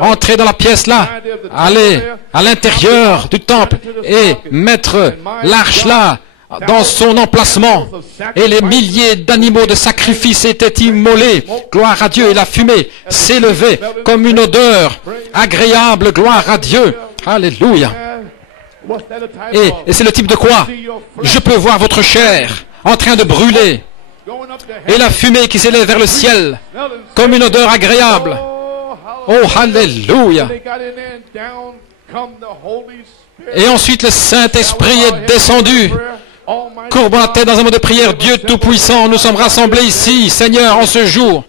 entrer dans la pièce là, aller à l'intérieur du temple et mettre l'arche là, dans son emplacement. Et les milliers d'animaux de sacrifice étaient immolés. Gloire à Dieu. Et la fumée s'élevait comme une odeur agréable. Gloire à Dieu. Alléluia. Et c'est le type de quoi? Je peux voir votre chair en train de brûler. Et la fumée qui s'élève vers le ciel comme une odeur agréable. Oh, alléluia. Et ensuite le Saint-Esprit est descendu. Courbons la tête dans un mot de prière. Dieu Tout-Puissant, nous sommes rassemblés ici, Seigneur, en ce jour.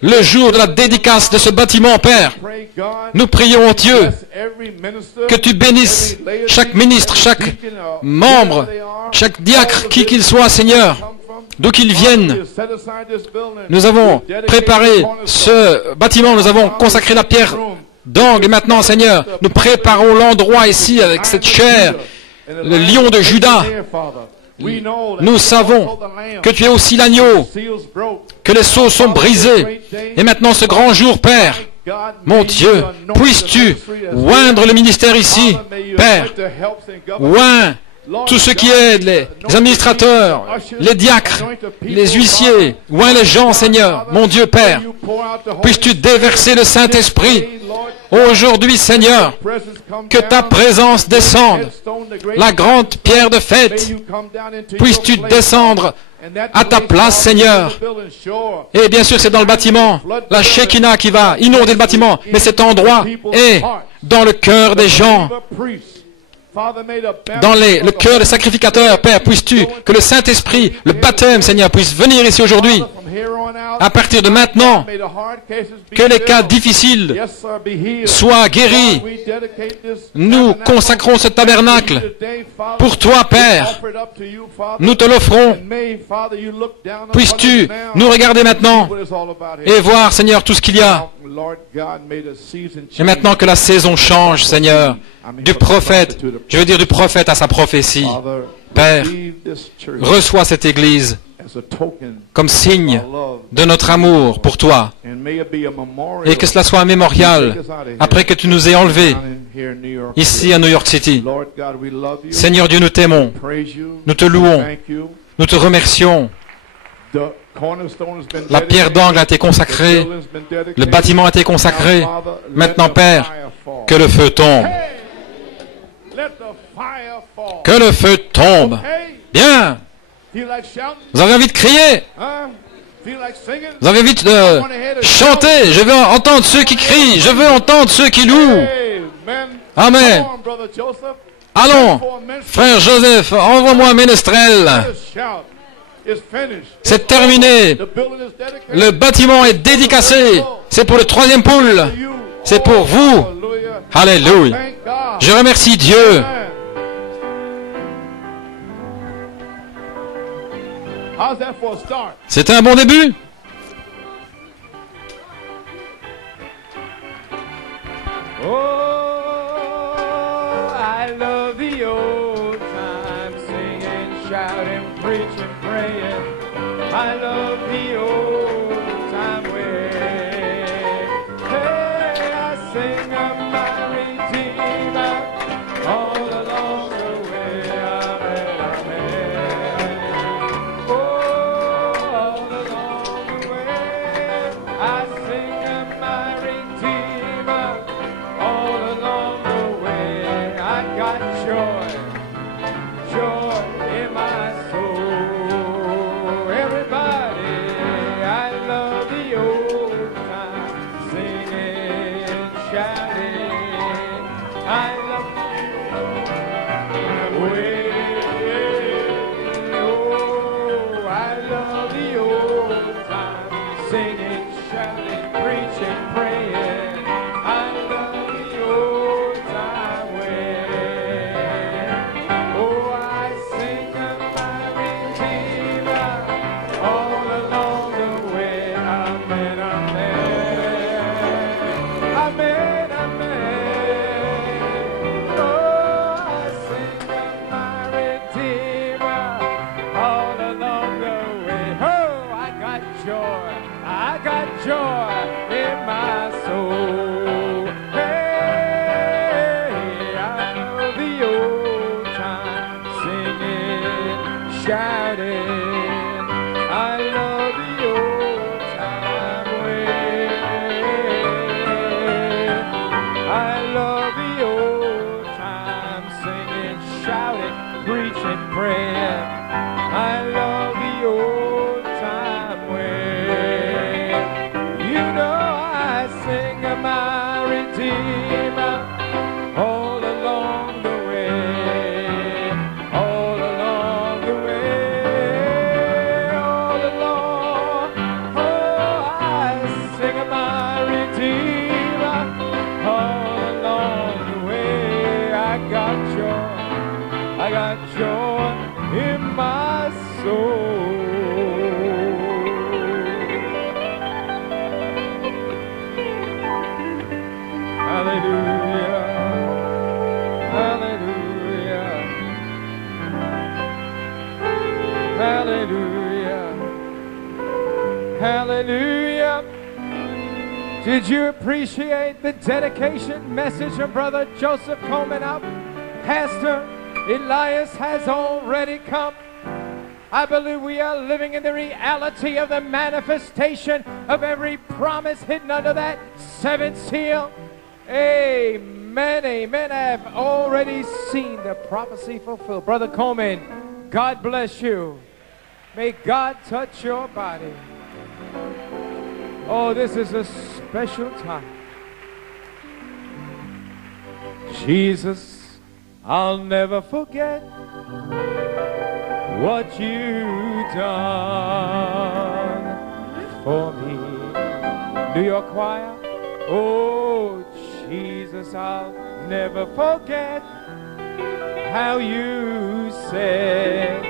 Le jour de la dédicace de ce bâtiment, Père. Nous prions, Dieu, que tu bénisses chaque ministre, chaque membre, chaque diacre, qui qu'il soit, Seigneur, d'où qu'il vienne. Nous avons préparé ce bâtiment, nous avons consacré la pierre d'angle, et maintenant, Seigneur, nous préparons l'endroit ici avec cette chair, le lion de Juda. Nous savons que tu es aussi l'agneau, que les sceaux sont brisés. Et maintenant, ce grand jour, Père, mon Dieu, puisses-tu oindre le ministère ici, Père, oins tout ce qui est les administrateurs, les diacres, les huissiers, oins les gens, Seigneur, mon Dieu, Père, puisses-tu déverser le Saint-Esprit aujourd'hui, Seigneur, que ta présence descende, la grande pierre de fête, puisses-tu descendre à ta place, Seigneur. Et bien sûr, c'est dans le bâtiment, la Shekinah qui va inonder le bâtiment, mais cet endroit est dans le cœur des gens, dans le cœur des sacrificateurs. Père, puisses-tu que le Saint-Esprit, le baptême, Seigneur, puisse venir ici aujourd'hui. À partir de maintenant, que les cas difficiles soient guéris. Nous consacrons ce tabernacle pour toi, Père. Nous te l'offrons. Puisses-tu nous regarder maintenant et voir, Seigneur, tout ce qu'il y a. Et maintenant que la saison change, Seigneur, du prophète, je veux dire du prophète à sa prophétie. Père, reçois cette Église comme signe de notre amour pour toi et que cela soit un mémorial après que tu nous aies enlevés ici à New York City. Seigneur Dieu, nous t'aimons, nous te louons, nous te remercions. La pierre d'angle a été consacrée, le bâtiment a été consacré. Maintenant, Père, que le feu tombe. Que le feu tombe. Bien. Vous avez envie de crier? Vous avez envie de chanter? Je veux entendre ceux qui crient. Je veux entendre ceux qui louent. Amen. Allons, frère Joseph, envoie-moi un ménestrel. C'est terminé. Le bâtiment est dédicacé. C'est pour le troisième poule. C'est pour vous. Alléluia. Je remercie Dieu. C'est un bon début. I love the old time way. Hey, I sing of my Redeemer all along the way. Amen, amen. Oh, all along the way. I sing of my Redeemer all along the way. I got joy, joy in my soul. Hallelujah. Did you appreciate the dedication message of Brother Joseph Coleman up? Pastor Elias has already come. I believe we are living in the reality of the manifestation of every promise hidden under that seventh seal. Amen, amen. I have already seen the prophecy fulfilled. Brother Coleman, God bless you. May God touch your body. Oh, this is a special time. Jesus, I'll never forget what you done for me. New York Choir. Oh, Jesus, I'll never forget how you set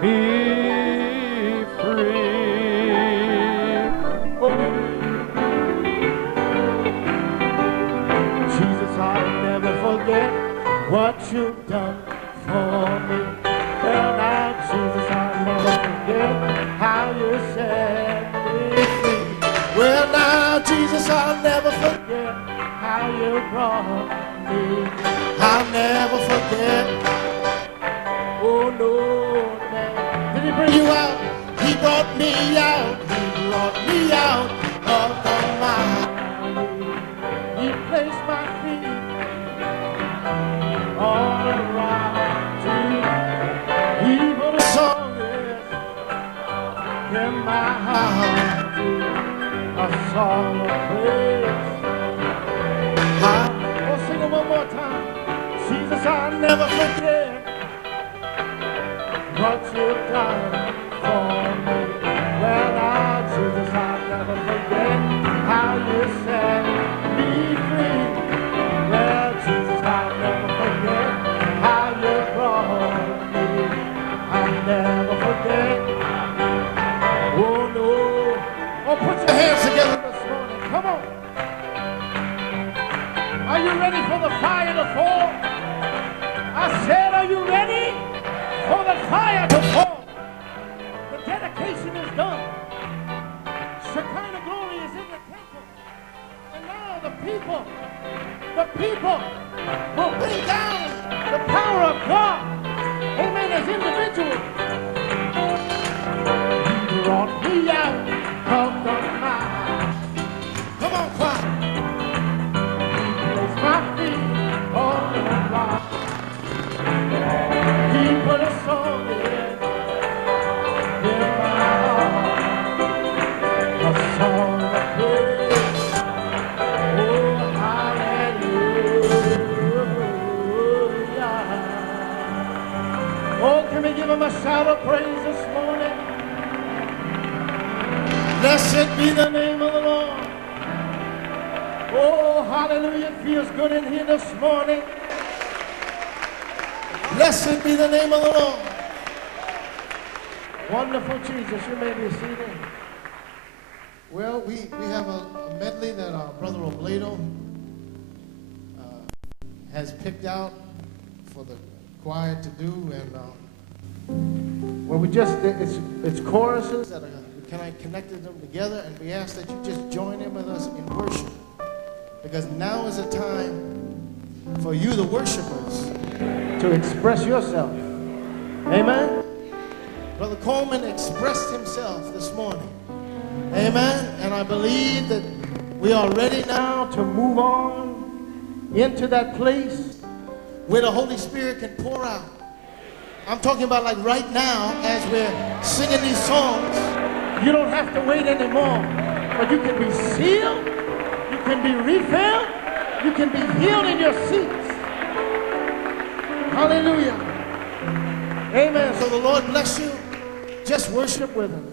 me free. Oh. Jesus, I'll never forget what you've done for me. Well, now, Jesus, I'll never forget how you set me free. Well, now, brought me. I'll never forget. Oh no, man. Did he bring you out? He brought me out. He brought me out of the mire. He placed my feet on the rock. He put a song in my heart, a song of praise. We'll sing it one more time. Jesus, I'll never forget what you've done for me. Well, now, Jesus, I'll never forget how you set me free. Well, Jesus, I'll never forget how you brought me. I'll never forget. Oh, no. Oh, put your hands together this morning. Come on. Are you ready for the fire to fall? I said, are you ready for the fire to fall? The dedication is done. Shekinah glory is in the temple. And now the people will bring down the power of God. Amen, as individuals. He brought me out of the mire. Come on, choir. My feet on the rock. He put a song in my heart, a song of praise. Oh, hallelujah. Oh, can we give him a shout of praise this morning? Blessed be the name of the Lord. Oh, hallelujah. It feels good in here this morning. Blessed be the name of the Lord. Wonderful Jesus. You may be seated. Well, we have a medley that our brother Oblato has picked out for the choir to do. And Well, it's choruses that we kind of connected them together. And we ask that you just join in with us in worship. Because now is a time for you, the worshipers, to express yourself. Amen. Brother Coleman expressed himself this morning. Amen. And I believe that we are ready now To move on into that place. where the Holy Spirit can pour out. I'm talking about like right now as we're singing these songs. You don't have to wait anymore, but you can be sealed. You can be refilled. You can be healed in your seats. Hallelujah. Amen. So the Lord bless you. Just worship With him.